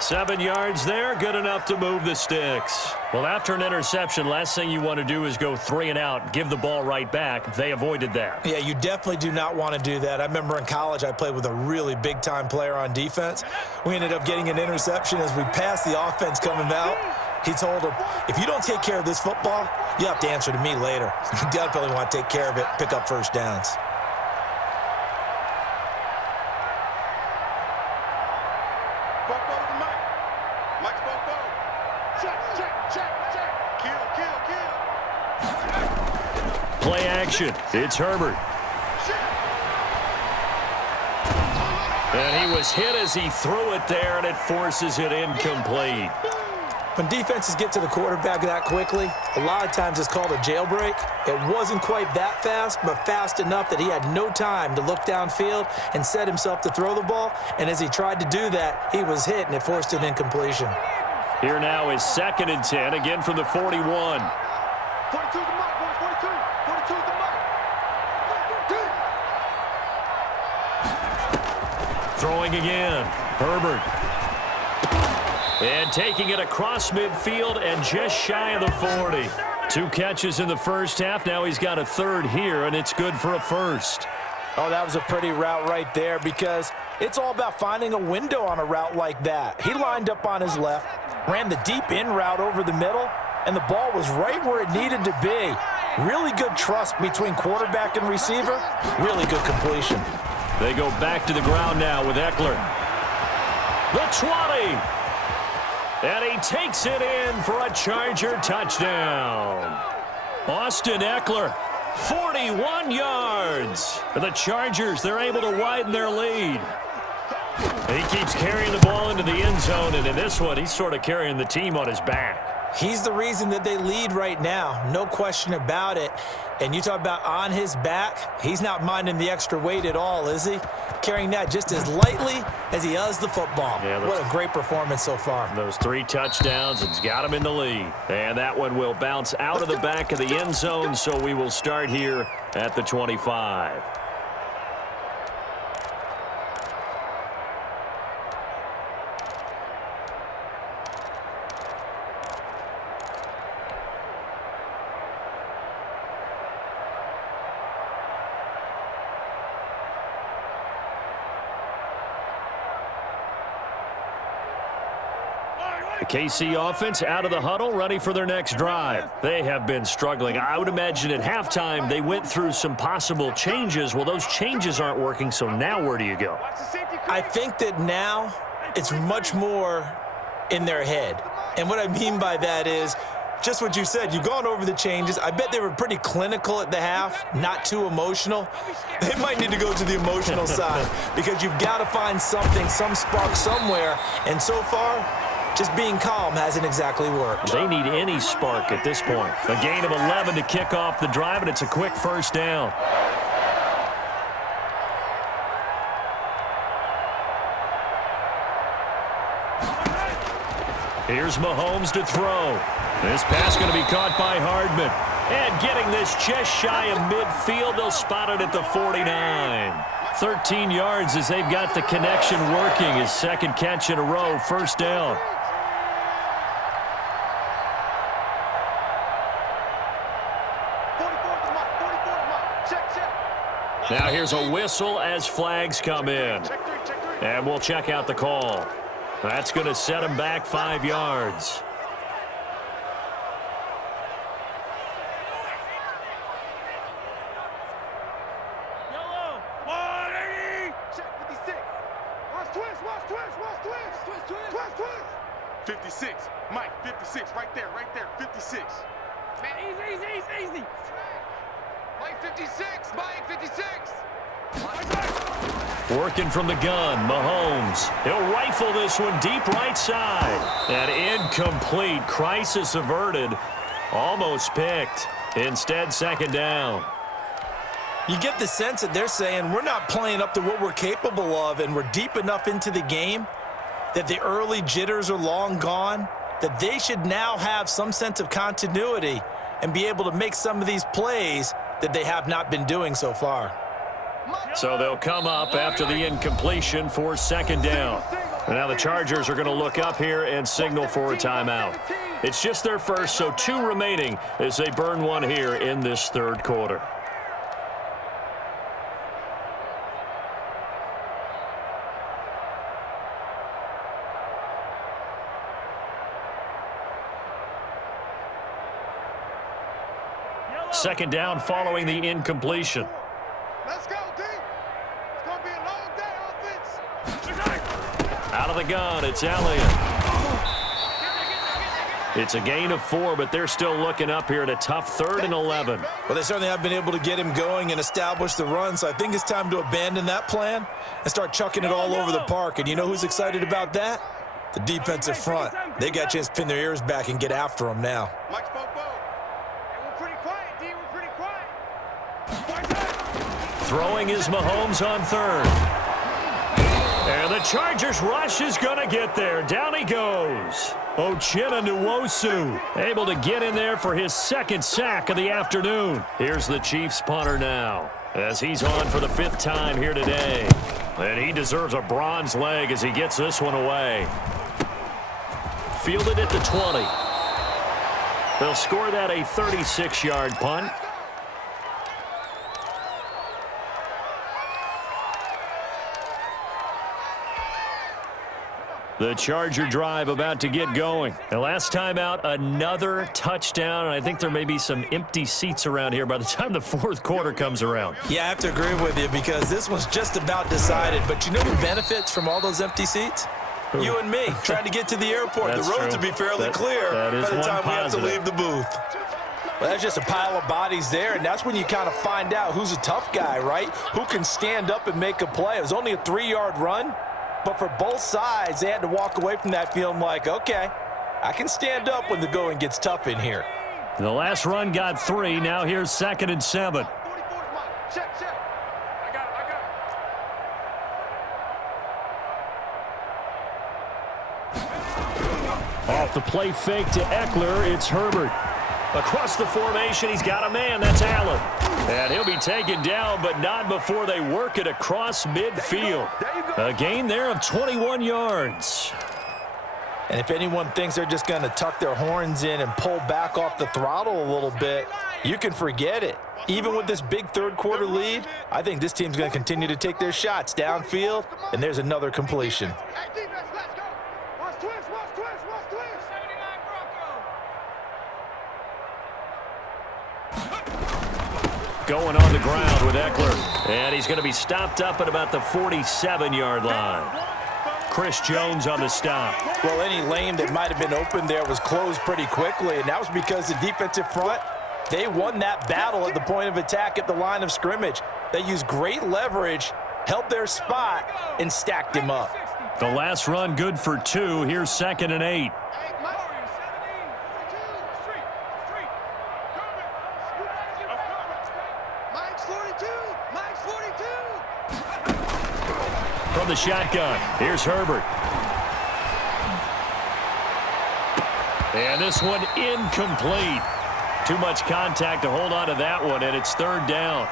7 yards there, good enough to move the sticks. Well, after an interception, last thing you want to do is go 3 and out, give the ball right back. They avoided that. Yeah, you definitely do not want to do that. I remember in college I played with a really big-time player on defense. We ended up getting an interception as we passed the offense coming out. He told him, if you don't take care of this football, you have to answer to me later. You definitely want to take care of it, pick up first downs. Play action. It's Herbert. And he was hit as he threw it there, and it forces it incomplete. When defenses get to the quarterback that quickly, a lot of times it's called a jailbreak. It wasn't quite that fast, but fast enough that he had no time to look downfield and set himself to throw the ball. And as he tried to do that, he was hit, and it forced an incompletion. Here now is 2nd and 10, again from the 41. 42's the mark, boys. 42. 42's the mark. Throwing again. Herbert. And taking it across midfield and just shy of the 40. 2 catches in the first half. Now he's got a 3rd here, and it's good for a first. Oh, that was a pretty route right there because it's all about finding a window on a route like that. He lined up on his left, ran the deep in route over the middle, and the ball was right where it needed to be. Really good trust between quarterback and receiver. Really good completion. They go back to the ground now with Eckler. The 20. And he takes it in for a Charger touchdown. Austin Eckler, 41 yards. For the Chargers, they're able to widen their lead. He keeps carrying the ball into the end zone, and in this one, he's sort of carrying the team on his back. He's the reason that they lead right now, no question about it. And you talk about on his back, he's not minding the extra weight at all, is he? Carrying that just as lightly as he does the football. Yeah, what a great performance so far. Those 3 touchdowns, it's got him in the lead. And that one will bounce out of the back of the end zone, so we will start here at the 25. The KC offense out of the huddle, ready for their next drive. They have been struggling. I would imagine at halftime they went through some possible changes. Well, those changes aren't working, so now where do you go? I think that now it's much more in their head. And what I mean by that is just what you said. You've gone over the changes. I bet they were pretty clinical at the half, not too emotional. They might need to go to the emotional side because you've got to find something, some spark somewhere. And so far, just being calm hasn't exactly worked. They need any spark at this point. A gain of 11 to kick off the drive, and it's a quick first down. Here's Mahomes to throw. This pass going to be caught by Hardman. And getting this just shy of midfield, they'll spot it at the 49. 13 yards as they've got the connection working. His 2nd catch in a row, first down. Now here's a whistle as flags come in. And we'll check out the call. That's going to set him back 5 yards. Yellow, 180. Check 56. Watch twist, watch twist, watch twist. Twist, twist. Twist, twist. 56. Mike, 56. Right there, 56. Man, easy. Mike, 56. Mike, 56. Working from the gun, Mahomes. He'll rifle this one deep right side. And incomplete. Crisis averted. Almost picked. Instead, second down. You get the sense that they're saying we're not playing up to what we're capable of, and we're deep enough into the game that the early jitters are long gone, that they should now have some sense of continuity and be able to make some of these plays that they have not been doing so far. So they'll come up after the incompletion for second down. And now the Chargers are going to look up here and signal for a timeout. It's just their first, so 2 remaining as they burn one here in this third quarter. Second down following the incompletion. Let's go, D. It's going to be a long day, offense. Out of the gun, it's Elliott. It's a gain of 4, but they're still looking up here at a tough 3rd and 11. Well, they certainly have been able to get him going and establish the run, so I think it's time to abandon that plan and start chucking it all over the park. And you know who's excited about that? The defensive front. They got a chance to pin their ears back and get after him now. Mike's both. We're pretty quiet, D. We're pretty quiet. Throwing is Mahomes on 3rd. And the Chargers rush is going to get there. Down he goes. Uchenna Nwosu able to get in there for his 2nd sack of the afternoon. Here's the Chiefs punter now as he's on for the 5th time here today. And he deserves a bronze leg as he gets this one away. Fielded at the 20. They'll score that a 36-yard punt. The Charger drive about to get going. The last time out, another touchdown, and I think there may be some empty seats around here by the time the 4th quarter comes around. Yeah, I have to agree with you because this one's just about decided. But you know who benefits from all those empty seats? You and me, trying to get to the airport. That's the roads true. will be fairly clear that is by the one time we have to positive. leave the booth. Well, that's just a pile of bodies there, and that's when you kind of find out who's a tough guy, right? Who can stand up and make a play. It was only a 3-yard run, but for both sides, they had to walk away from that feeling like, okay, I can stand up when the going gets tough in here. The last run got 3. Now here's 2nd and 7. 44 is mine. Check. I got it. Off the play fake to Eckler, it's Herbert. Across the formation, he's got a man. That's Allen. And he'll be taken down, but not before they work it across midfield. A gain there of 21 yards. And if anyone thinks they're just going to tuck their horns in and pull back off the throttle a little bit, you can forget it. Even with this big 3rd quarter lead, I think this team's going to continue to take their shots downfield, and there's another completion. Hey, defense, let's go. Watch twist. 79 Bronco. Going on the ground with Eckler. And he's going to be stopped up at about the 47-yard line. Chris Jones on the stop. Well, any lane that might have been open there was closed pretty quickly, and that was because the defensive front, they won that battle at the point of attack at the line of scrimmage. They used great leverage, held their spot, and stacked him up. The last run good for 2. Here's 2nd and 8. Mike's 42. From the shotgun, here's Herbert. And this one incomplete. Too much contact to hold on to that one, and it's 3rd down.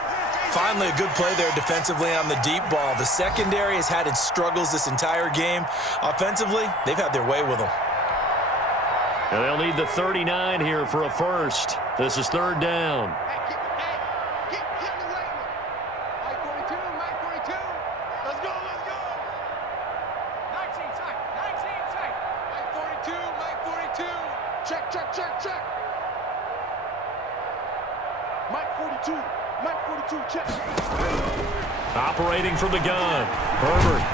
Finally, a good play there defensively on the deep ball. The secondary has had its struggles this entire game. Offensively, they've had their way with them. And they'll need the 39 here for a first. This is 3rd down. Get in the way. Mike 42. Let's go. 19 tight. Mike 42. Check. Mike 42. Mike 42, check. Operating from the gun. Herbert.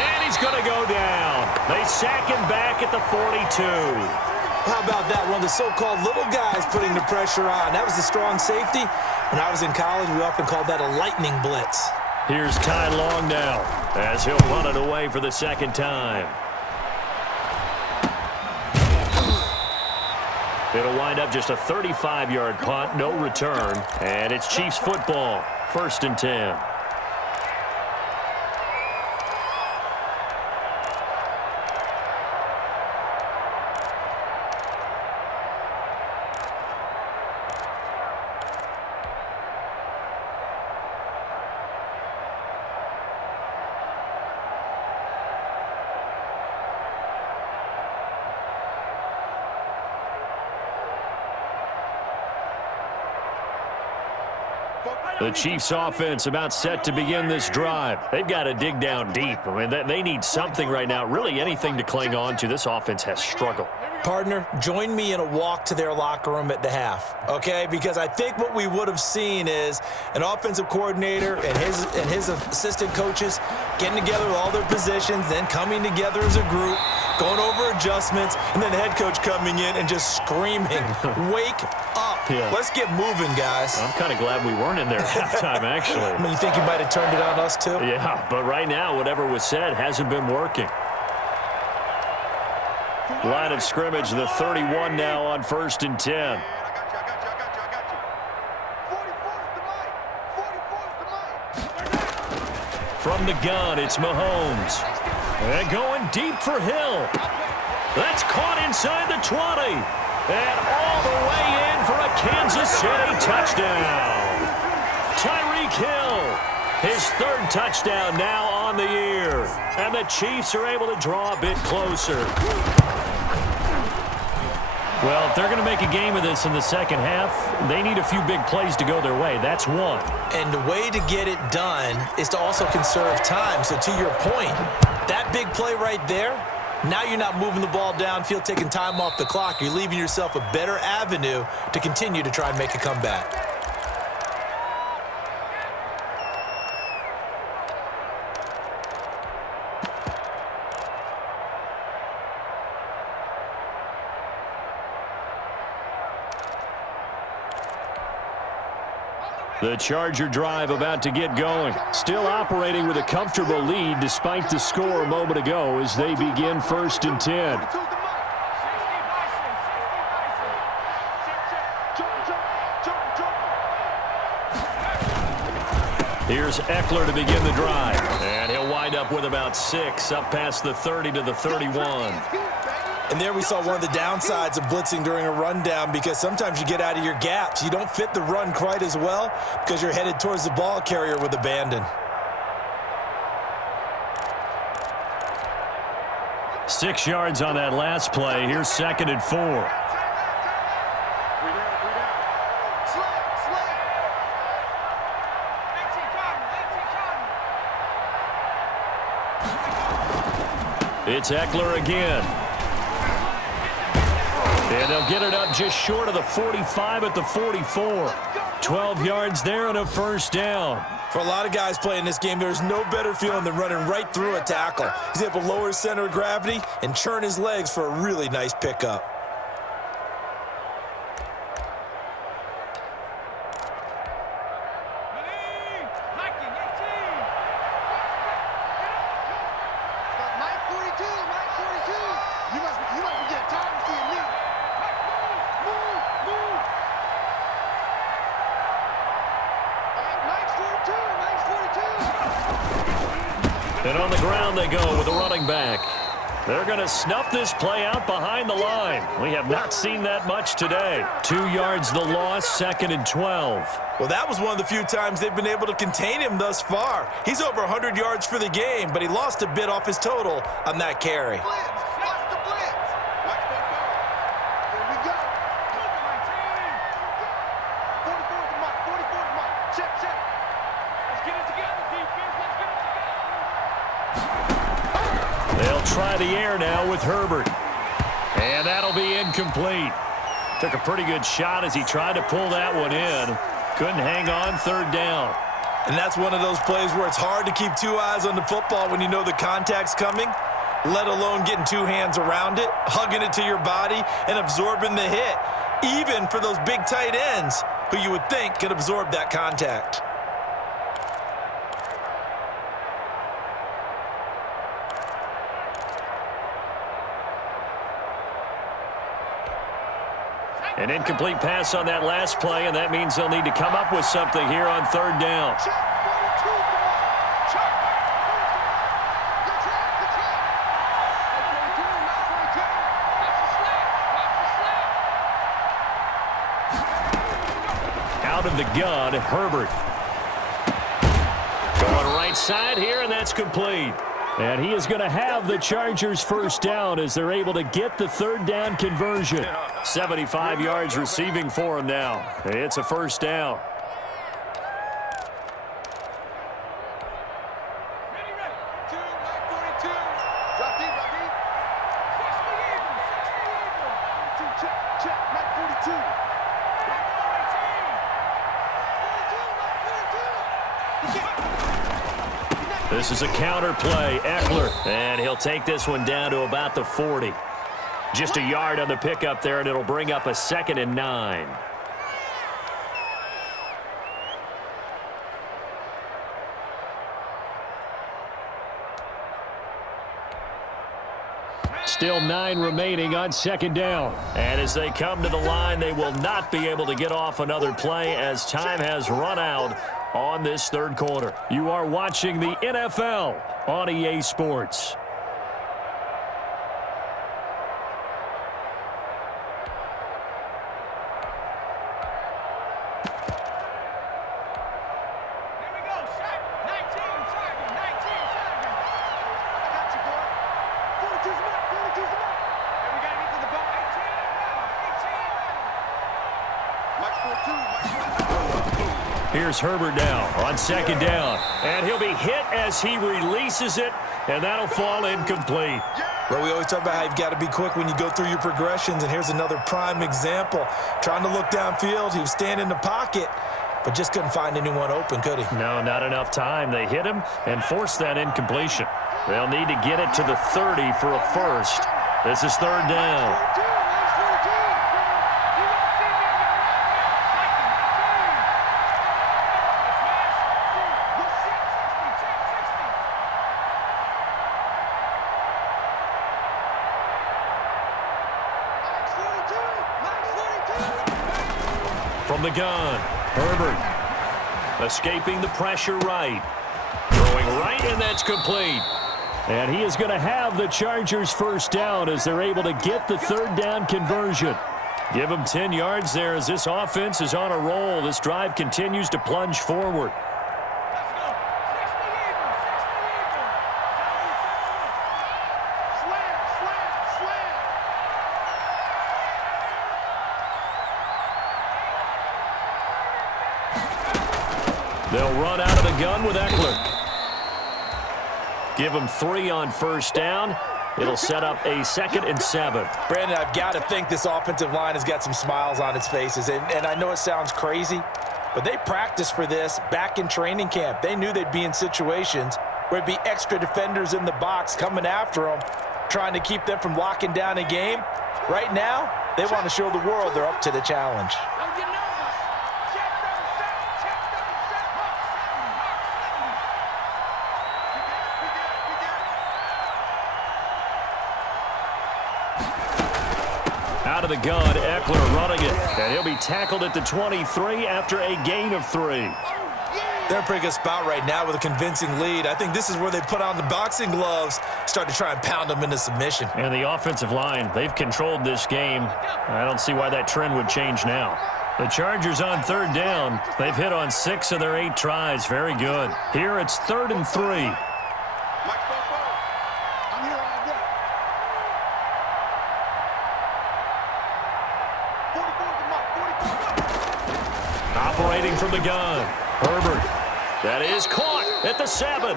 And he's going to go down. They sack him back at the 42. How about that? One of the so-called little guys putting the pressure on. That was a strong safety. When I was in college, we often called that a lightning blitz. Here's Ty Long now as he'll punt it away for the second time. It'll wind up just a 35-yard punt, no return, and it's Chiefs football, 1st and 10. The Chiefs offense about set to begin this drive. They've got to dig down deep. I mean, they need something right now, really anything to cling on to. This offense has struggled. Partner, join me in a walk to their locker room at the half, okay? Because I think what we would have seen is an offensive coordinator and his assistant coaches getting together with all their positions, then coming together as a group, going over adjustments, and then the head coach coming in and just screaming, wake up. Yeah. Let's get moving, guys. I'm kind of glad we weren't in there at halftime, actually. I mean, you think you might have turned it on us, too? Yeah, but right now, whatever was said hasn't been working. Line of scrimmage, the 31 now on 1st and 10. I got you. 44's the mic. 44's the mic. From the gun, it's Mahomes. And going deep for Hill. That's caught inside the 20. And all the way in for a Kansas City touchdown. Tyreek Hill, his 3rd touchdown now on the year. And the Chiefs are able to draw a bit closer. Well, if they're going to make a game of this in the second half, they need a few big plays to go their way. That's one. And the way to get it done is to also conserve time. So to your point, that big play right there, now you're not moving the ball downfield, taking time off the clock. You're leaving yourself a better avenue to continue to try and make a comeback. The Charger drive about to get going. Still operating with a comfortable lead despite the score a moment ago as they begin 1st and 10. 42's the mic. 60 Jump. Here's Eckler to begin the drive. And he'll wind up with about 6 up past the 30 to the 31. And there we saw one of the downsides of blitzing during a rundown, because sometimes you get out of your gaps. You don't fit the run quite as well because you're headed towards the ball carrier with abandon. 6 yards on that last play. Here's 2nd and 4. It's Eckler again. And they'll get it up just short of the 45 at the 44. 12 yards there and a 1st down. For a lot of guys playing this game, there's no better feeling than running right through a tackle. He's able to lower his center of gravity and churn his legs for a really nice pickup. And on the ground they go with a running back. They're going to snuff this play out behind the line. We have not seen that much today. 2 yards the loss, 2nd and 12. Well, that was one of the few times they've been able to contain him thus far. He's over 100 yards for the game, but he lost a bit off his total on that carry. They'll try the air now with Herbert. And that'll be incomplete. Took a pretty good shot as he tried to pull that one in. Couldn't hang on third down. And that's one of those plays where it's hard to keep two eyes on the football when you know the contact's coming, let alone getting two hands around it, hugging it to your body, and absorbing the hit, even for those big tight ends who you would think could absorb that contact. An incomplete pass on that last play, and that means they'll need to come up with something here on third down. Out of the gun, Herbert. Going right side here, and that's complete. And he is going to have the Chargers first down as they're able to get the third down conversion. 75 yards receiving for him now. It's a first down. This is a counter play. Eckler, and he'll take this one down to about the 40. Just a yard on the pickup there, and it'll bring up a 2nd and 9. Still 9 remaining on second down. And as they come to the line, they will not be able to get off another play as time has run out on this third quarter. You are watching the NFL on EA Sports. Here's Herbert now on second down. And he'll be hit as he releases it, and that'll fall incomplete. Well, we always talk about how you've got to be quick when you go through your progressions, and here's another prime example. Trying to look downfield, he was standing in the pocket, but just couldn't find anyone open, could he? No, not enough time. They hit him and forced that incompletion. They'll need to get it to the 30 for a first. This is third down. From the gun, Herbert escaping the pressure right. Throwing right, and that's complete. And he is going to have the Chargers first down as they're able to get the third down conversion. Give him 10 yards there as this offense is on a roll. This drive continues to plunge forward. They'll run out of the gun with Eckler. Give him 3 on first down. It'll set up a 2nd and 7. Brandon, I've got to think this offensive line has got some smiles on its faces. And I know it sounds crazy, but they practiced for this back in training camp. They knew they'd be in situations where it'd be extra defenders in the box coming after them, trying to keep them from locking down a game. Right now, they want to show the world they're up to the challenge. Out of the gun, Eckler running it. And he'll be tackled at the 23 after a gain of 3. They're in a pretty good spot right now with a convincing lead. I think this is where they put on the boxing gloves, start to try and pound them into submission. And the offensive line, they've controlled this game. I don't see why that trend would change now. The Chargers on third down. They've hit on 6 of their 8 tries. Very good. Here it's 3rd and 3. Operating from the gun, Herbert. That is caught at the 7.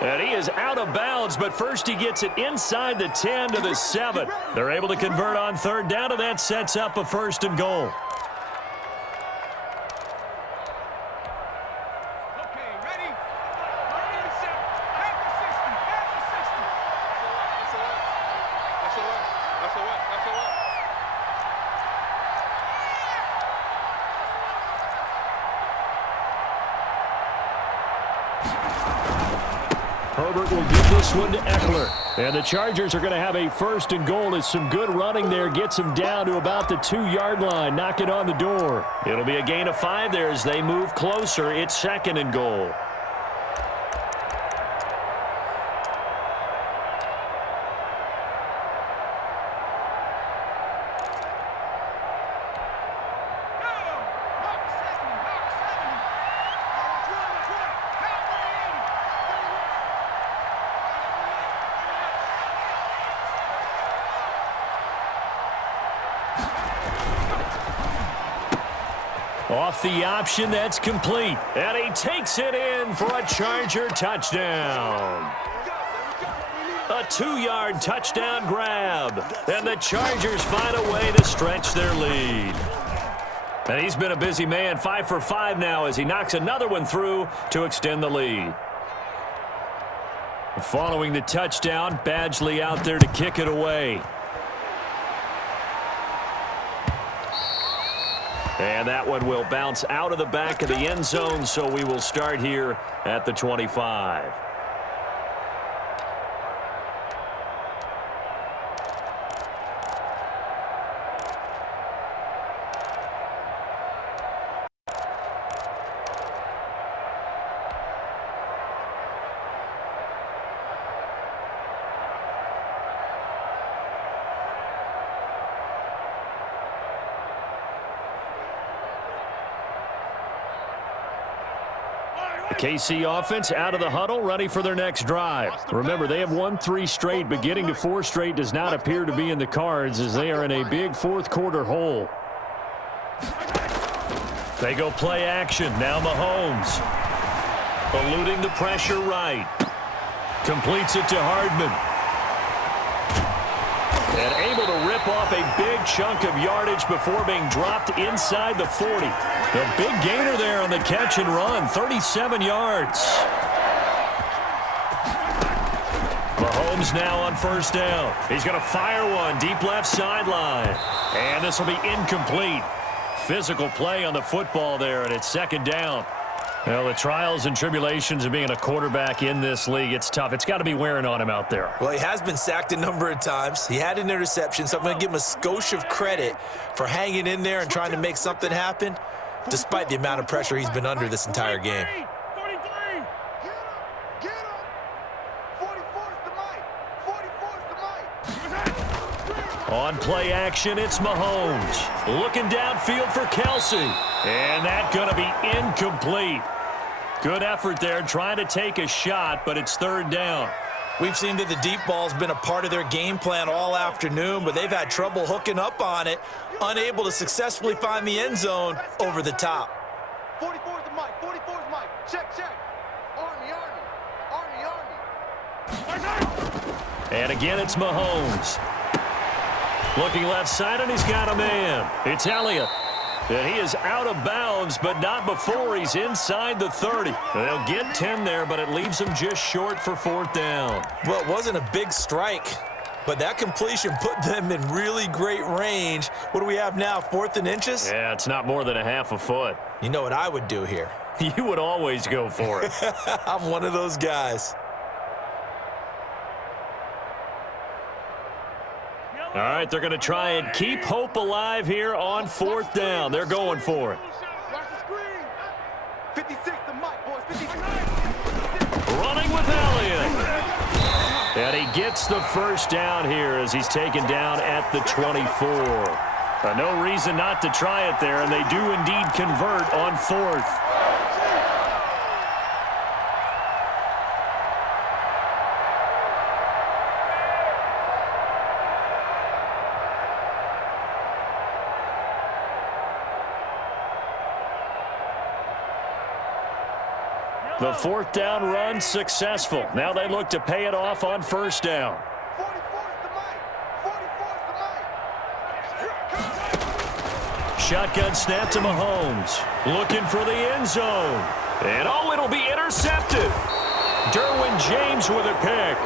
And he is out of bounds, but first he gets it inside the 10 to the 7. They're able to convert on third down, and that sets up a 1st and goal. Herbert will give this one to Eckler. And the Chargers are going to have a 1st and goal as some good running there gets them down to about the 2-yard line. Knock it on the door. It'll be a gain of 5 there as they move closer. It's 2nd and goal. Off the option, that's complete. And he takes it in for a Charger touchdown. A 2-yard touchdown grab. And the Chargers find a way to stretch their lead. And he's been a busy man, 5 for 5 now as he knocks another one through to extend the lead. Following the touchdown, Badgley out there to kick it away. And that one will bounce out of the back of the end zone, so we will start here at the 25. KC offense out of the huddle, ready for their next drive. Remember, they have won 3 straight, but getting to 4 straight does not appear to be in the cards as they are in a big 4th quarter hole. They go play action. Now Mahomes. Eluding the pressure right. Completes it to Hardman. And able to rip off a big chunk of yardage before being dropped inside the 40. The big gainer there on the catch and run, 37 yards. Mahomes now on 1st down. He's going to fire one deep left sideline. And this will be incomplete. Physical play on the football there, and it's 2nd down. Well, the trials and tribulations of being a quarterback in this league, it's tough. It's got to be wearing on him out there. Well, he has been sacked a number of times. He had an interception, so I'm going to give him a skosh of credit for hanging in there and trying to make something happen, despite the amount of pressure he's been under this entire game. 43. Get him. 44's the mic. 44's the mic. On play action, it's Mahomes. Looking downfield for Kelsey. And that's going to be incomplete. Good effort there, trying to take a shot, but it's 3rd down. We've seen that the deep ball's been a part of their game plan all afternoon, but they've had trouble hooking up on it, unable to successfully find the end zone over the top. 44's the mic. 44's the mic. Check, check. Army, Army. Army, Army. And again, it's Mahomes. Looking left side, and he's got a man. It's Elliott. And he is out of bounds, but not before he's inside the 30. They'll get 10 there, but it leaves them just short for 4th down. Well, it wasn't a big strike, but that completion put them in really great range. What do we have now, 4th and inches? Yeah, it's not more than a half a foot. You know what I would do here? You would always go for it. I'm one of those guys. All right, they're going to try and keep hope alive here on 4th down. They're going for it. Watch the screen. 56 the mic, boys. 56. Running with Elliott. And he gets the 1st down here as he's taken down at the 24. No reason not to try it there, and they do indeed convert on 4th. The 4th down run successful. Now they look to pay it off on 1st down. 44's the mic. 44's the mic. Shotgun snap to Mahomes. Looking for the end zone. And oh, it'll be intercepted. Derwin James with a pick.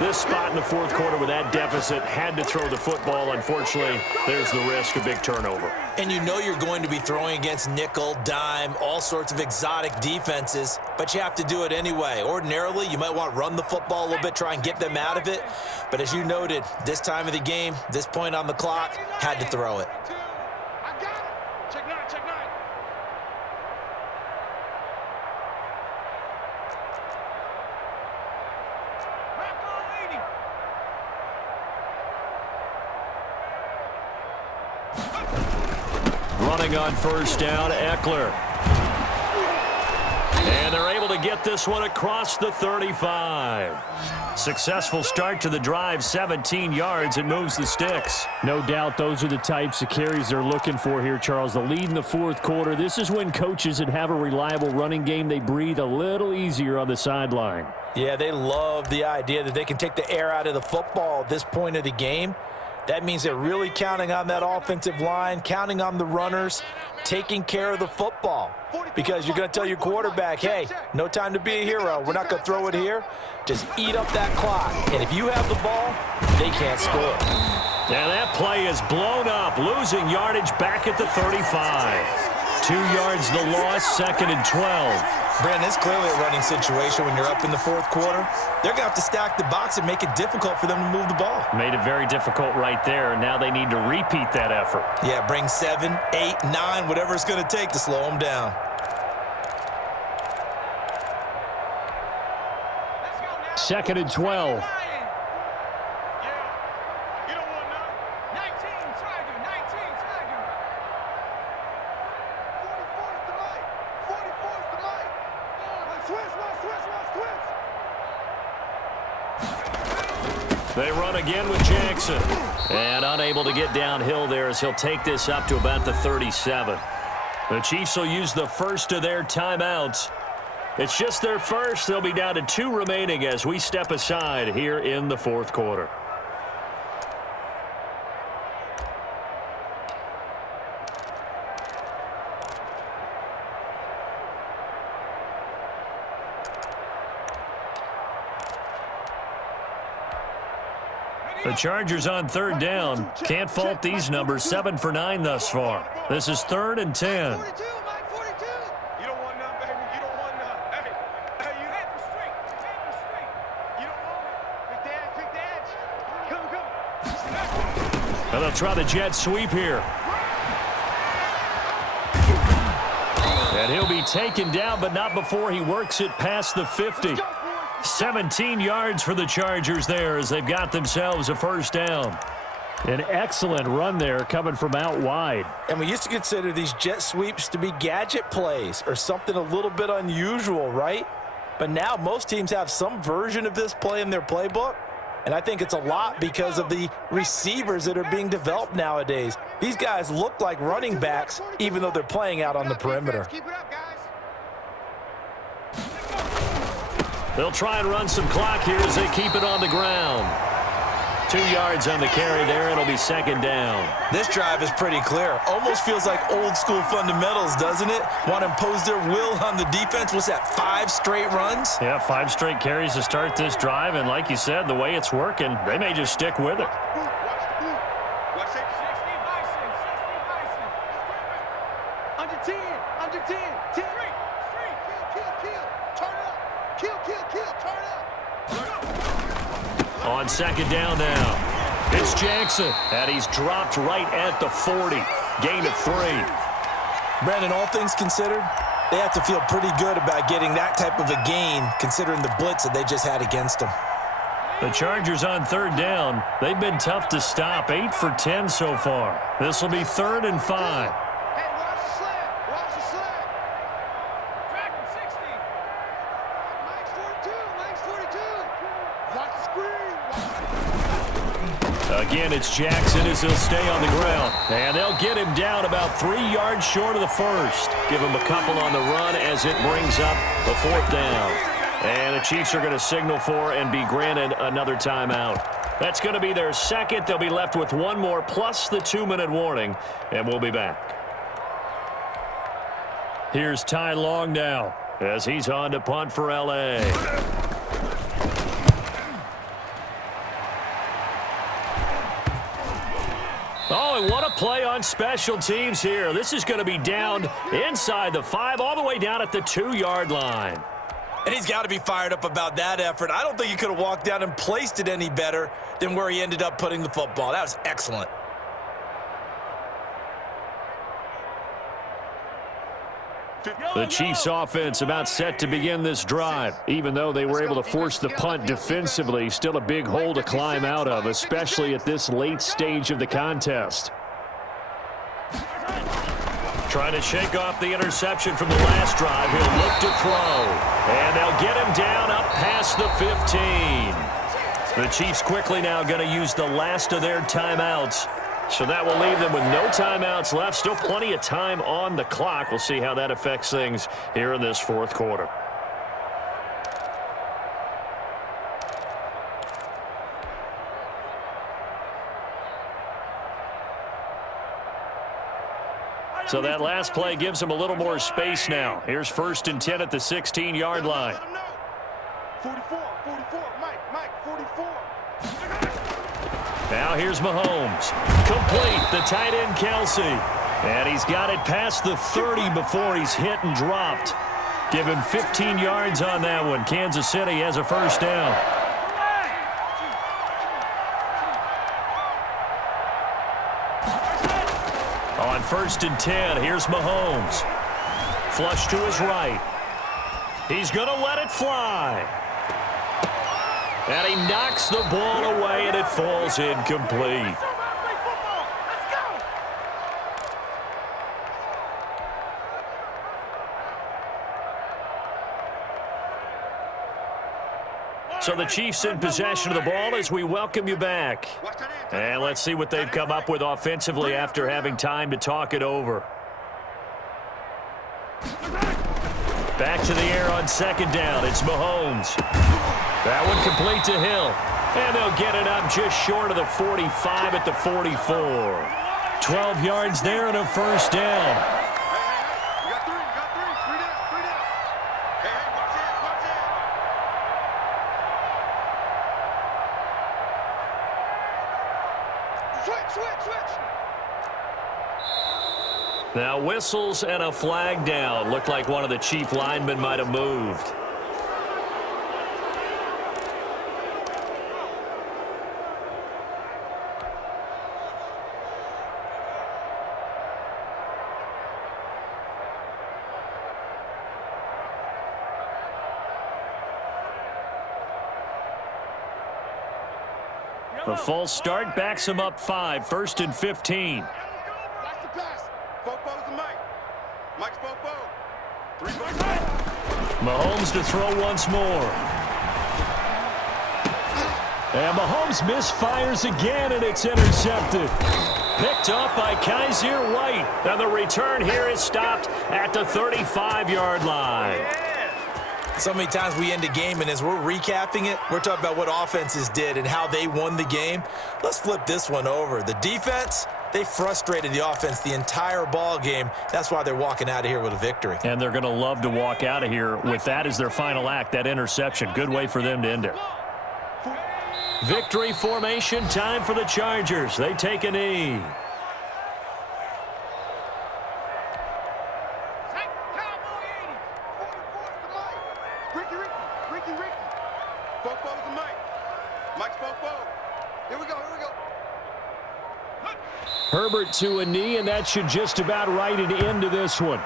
This spot in the fourth quarter with that deficit, had to throw the football. Unfortunately, there's the risk of big turnover. And you know you're going to be throwing against nickel, dime, all sorts of exotic defenses, but you have to do it anyway. Ordinarily, you might want to run the football a little bit, try and get them out of it. But as you noted, this time of the game, this point on the clock, had to throw it. I got it. Check 9, check 9. Rock on, lady. Running on first down, Eckler. And they're able to get this one across the 35. Successful start to the drive, 17 yards, and moves the sticks. No doubt those are the types of carries they're looking for here, Charles. The lead in the fourth quarter. This is when coaches that have a reliable running game, they breathe a little easier on the sideline. Yeah, they love the idea that they can take the air out of the football at this point of the game. That means they're really counting on that offensive line, counting on the runners, taking care of the football. Because you're going to tell your quarterback, hey, no time to be a hero. We're not going to throw it here. Just eat up that clock. And if you have the ball, they can't score. Now that play is blown up, losing yardage back at the 35. 2 yards the loss, 2nd and 12. Brandon, it's clearly a running situation when you're up in the fourth quarter. They're going to have to stack the box and make it difficult for them to move the ball. Made it very difficult right there. Now they need to repeat that effort. Yeah, bring 7, 8, 9, whatever it's going to take to slow them down. Let's go now. 2nd and 12. Yeah. You don't want none. 19, Tiger. 19, Tiger. 44's the mic. 44's the mic. Switch. They run again with Jackson. And unable to get downhill there as he'll take this up to about the 37. The Chiefs will use the first of their timeouts. It's just their first. They'll be down to 2 remaining as we step aside here in the fourth quarter. The Chargers on 3rd down. Can't fault these numbers. 7 for 9 thus far. This is 3rd and 10. 42, Mike, 42. You don't want none, baby. You don't want none. Hey, you hit the street. Hit the street. You don't want it. Pick the edge. Come. And they'll try the jet sweep here. And he'll be taken down, but not before he works it past the 50. 17 yards for the Chargers there as they've got themselves a first down. An excellent run there coming from out wide. And we used to consider these jet sweeps to be gadget plays or something a little bit unusual, right? But now most teams have some version of this play in their playbook. And I think it's a lot because of the receivers that are being developed nowadays. These guys look like running backs even though they're playing out on the perimeter. Keep it up, guys. They'll try and run some clock here as they keep it on the ground. 2 yards on the carry there. It'll be 2nd down. This drive is pretty clear. Almost feels like old school fundamentals, doesn't it? Want to impose their will on the defense. What's that, 5 straight runs? Yeah, 5 straight carries to start this drive. And like you said, the way it's working, they may just stick with it. Watch it. 60 Bison. 60 Bison. Under 10. Under 10. 10. Straight. Kill. Turn it up. Kill. Turn it up. On 2nd down now. It's Jackson. And he's dropped right at the 40. Gain of 3. Brandon, all things considered, they have to feel pretty good about getting that type of a gain considering the blitz that they just had against them. The Chargers on 3rd down. They've been tough to stop. 8 for 10 so far. This will be 3rd and 5. Hey, watch the sled. Watch the sled. Dragon 60. Mike's 42. Watch the screen. Again, it's Jackson as he'll stay on the ground. And they'll get him down about 3 yards short of the first. Give him a couple on the run as it brings up the 4th down. And the Chiefs are going to signal for and be granted another timeout. That's going to be their second. They'll be left with one more plus the 2-minute warning. And we'll be back. Here's Ty Long now as he's on to punt for L.A. play on special teams here. This is going to be down inside the 5, all the way down at the 2-yard line. And he's got to be fired up about that effort. I don't think he could have walked down and placed it any better than where he ended up putting the football. That was excellent. The Chiefs offense about set to begin this drive. Even though they were able to force the punt defensively, still a big hole to climb out of, especially at this late stage of the contest. Trying to shake off the interception from the last drive. He'll look to throw. And they'll get him down up past the 15. The Chiefs quickly now going to use the last of their timeouts. So that will leave them with no timeouts left. Still plenty of time on the clock. We'll see how that affects things here in this fourth quarter. So that last play gives them a little more space now. Here's 1st and 10 at the 16-yard line. 44, Mike, 44. Now here's Mahomes. Complete, the tight end Kelsey. And he's got it past the 30 before he's hit and dropped. Give him 15 yards on that one. Kansas City has a first down. On 1st and 10, here's Mahomes. Flush to his right. He's going to let it fly. And he knocks the ball away, and it falls incomplete. So the Chiefs in possession of the ball as we welcome you back. And let's see what they've come up with offensively after having time to talk it over. Back to the air on 2nd down. It's Mahomes. That one complete to Hill. And they'll get it up just short of the 45 at the 44. 12 yards there and a first down. You got three down. Hey, watch it. Switch. Now whistles and a flag down. Looked like one of the Chief linemen might have moved. The false start backs him up 5, 1st and 15. Watch the pass. Fofo's the Mike. Mike's Fofo. 3 Mahomes to throw once more. And Mahomes misfires again, and it's intercepted. Picked up by Kaiser White. And the return here is stopped at the 35-yard line. So many times we end a game, and as we're recapping it, we're talking about what offenses did and how they won the game. Let's flip this one over. The defense, they frustrated the offense the entire ball game. That's why they're walking out of here with a victory. And they're going to love to walk out of here with that as their final act, that interception. Good way for them to end it. Victory formation time for the Chargers. They take a knee. Herbert to a knee, and that should just about write it into this one.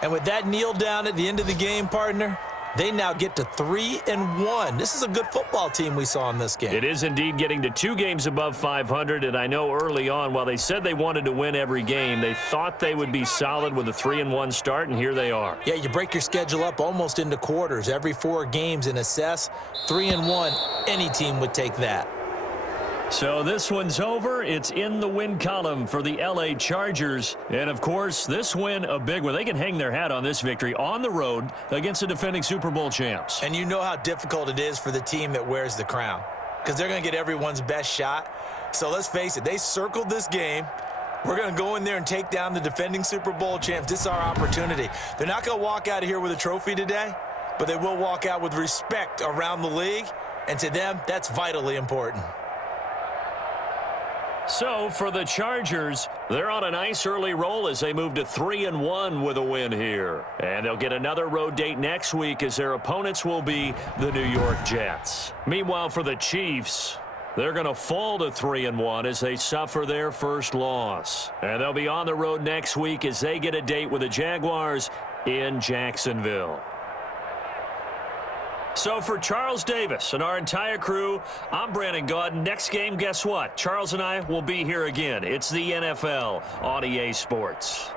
And with that kneel down at the end of the game, partner, they now get to 3-1. This is a good football team we saw in this game. It is indeed getting to 2 games above 500, and I know early on, while they said they wanted to win every game, they thought they would be solid with a 3-1 start, and here they are. Yeah, you break your schedule up almost into quarters, every 4 games, and assess 3-1. Any team would take that. So this one's over. It's in the win column for the LA Chargers. And, of course, this win, a big one. They can hang their hat on this victory on the road against the defending Super Bowl champs. And you know how difficult it is for the team that wears the crown, because they're going to get everyone's best shot. So let's face it, they circled this game. We're going to go in there and take down the defending Super Bowl champs. This is our opportunity. They're not going to walk out of here with a trophy today, but they will walk out with respect around the league. And to them, that's vitally important. So for the Chargers, they're on a nice early roll as they move to 3-1 with a win here. And they'll get another road date next week as their opponents will be the New York Jets. Meanwhile, for the Chiefs, they're going to fall to 3-1 as they suffer their first loss. And they'll be on the road next week as they get a date with the Jaguars in Jacksonville. So for Charles Davis and our entire crew, I'm Brandon Gaudin. Next game, guess what? Charles and I will be here again. It's the NFL on EA Sports.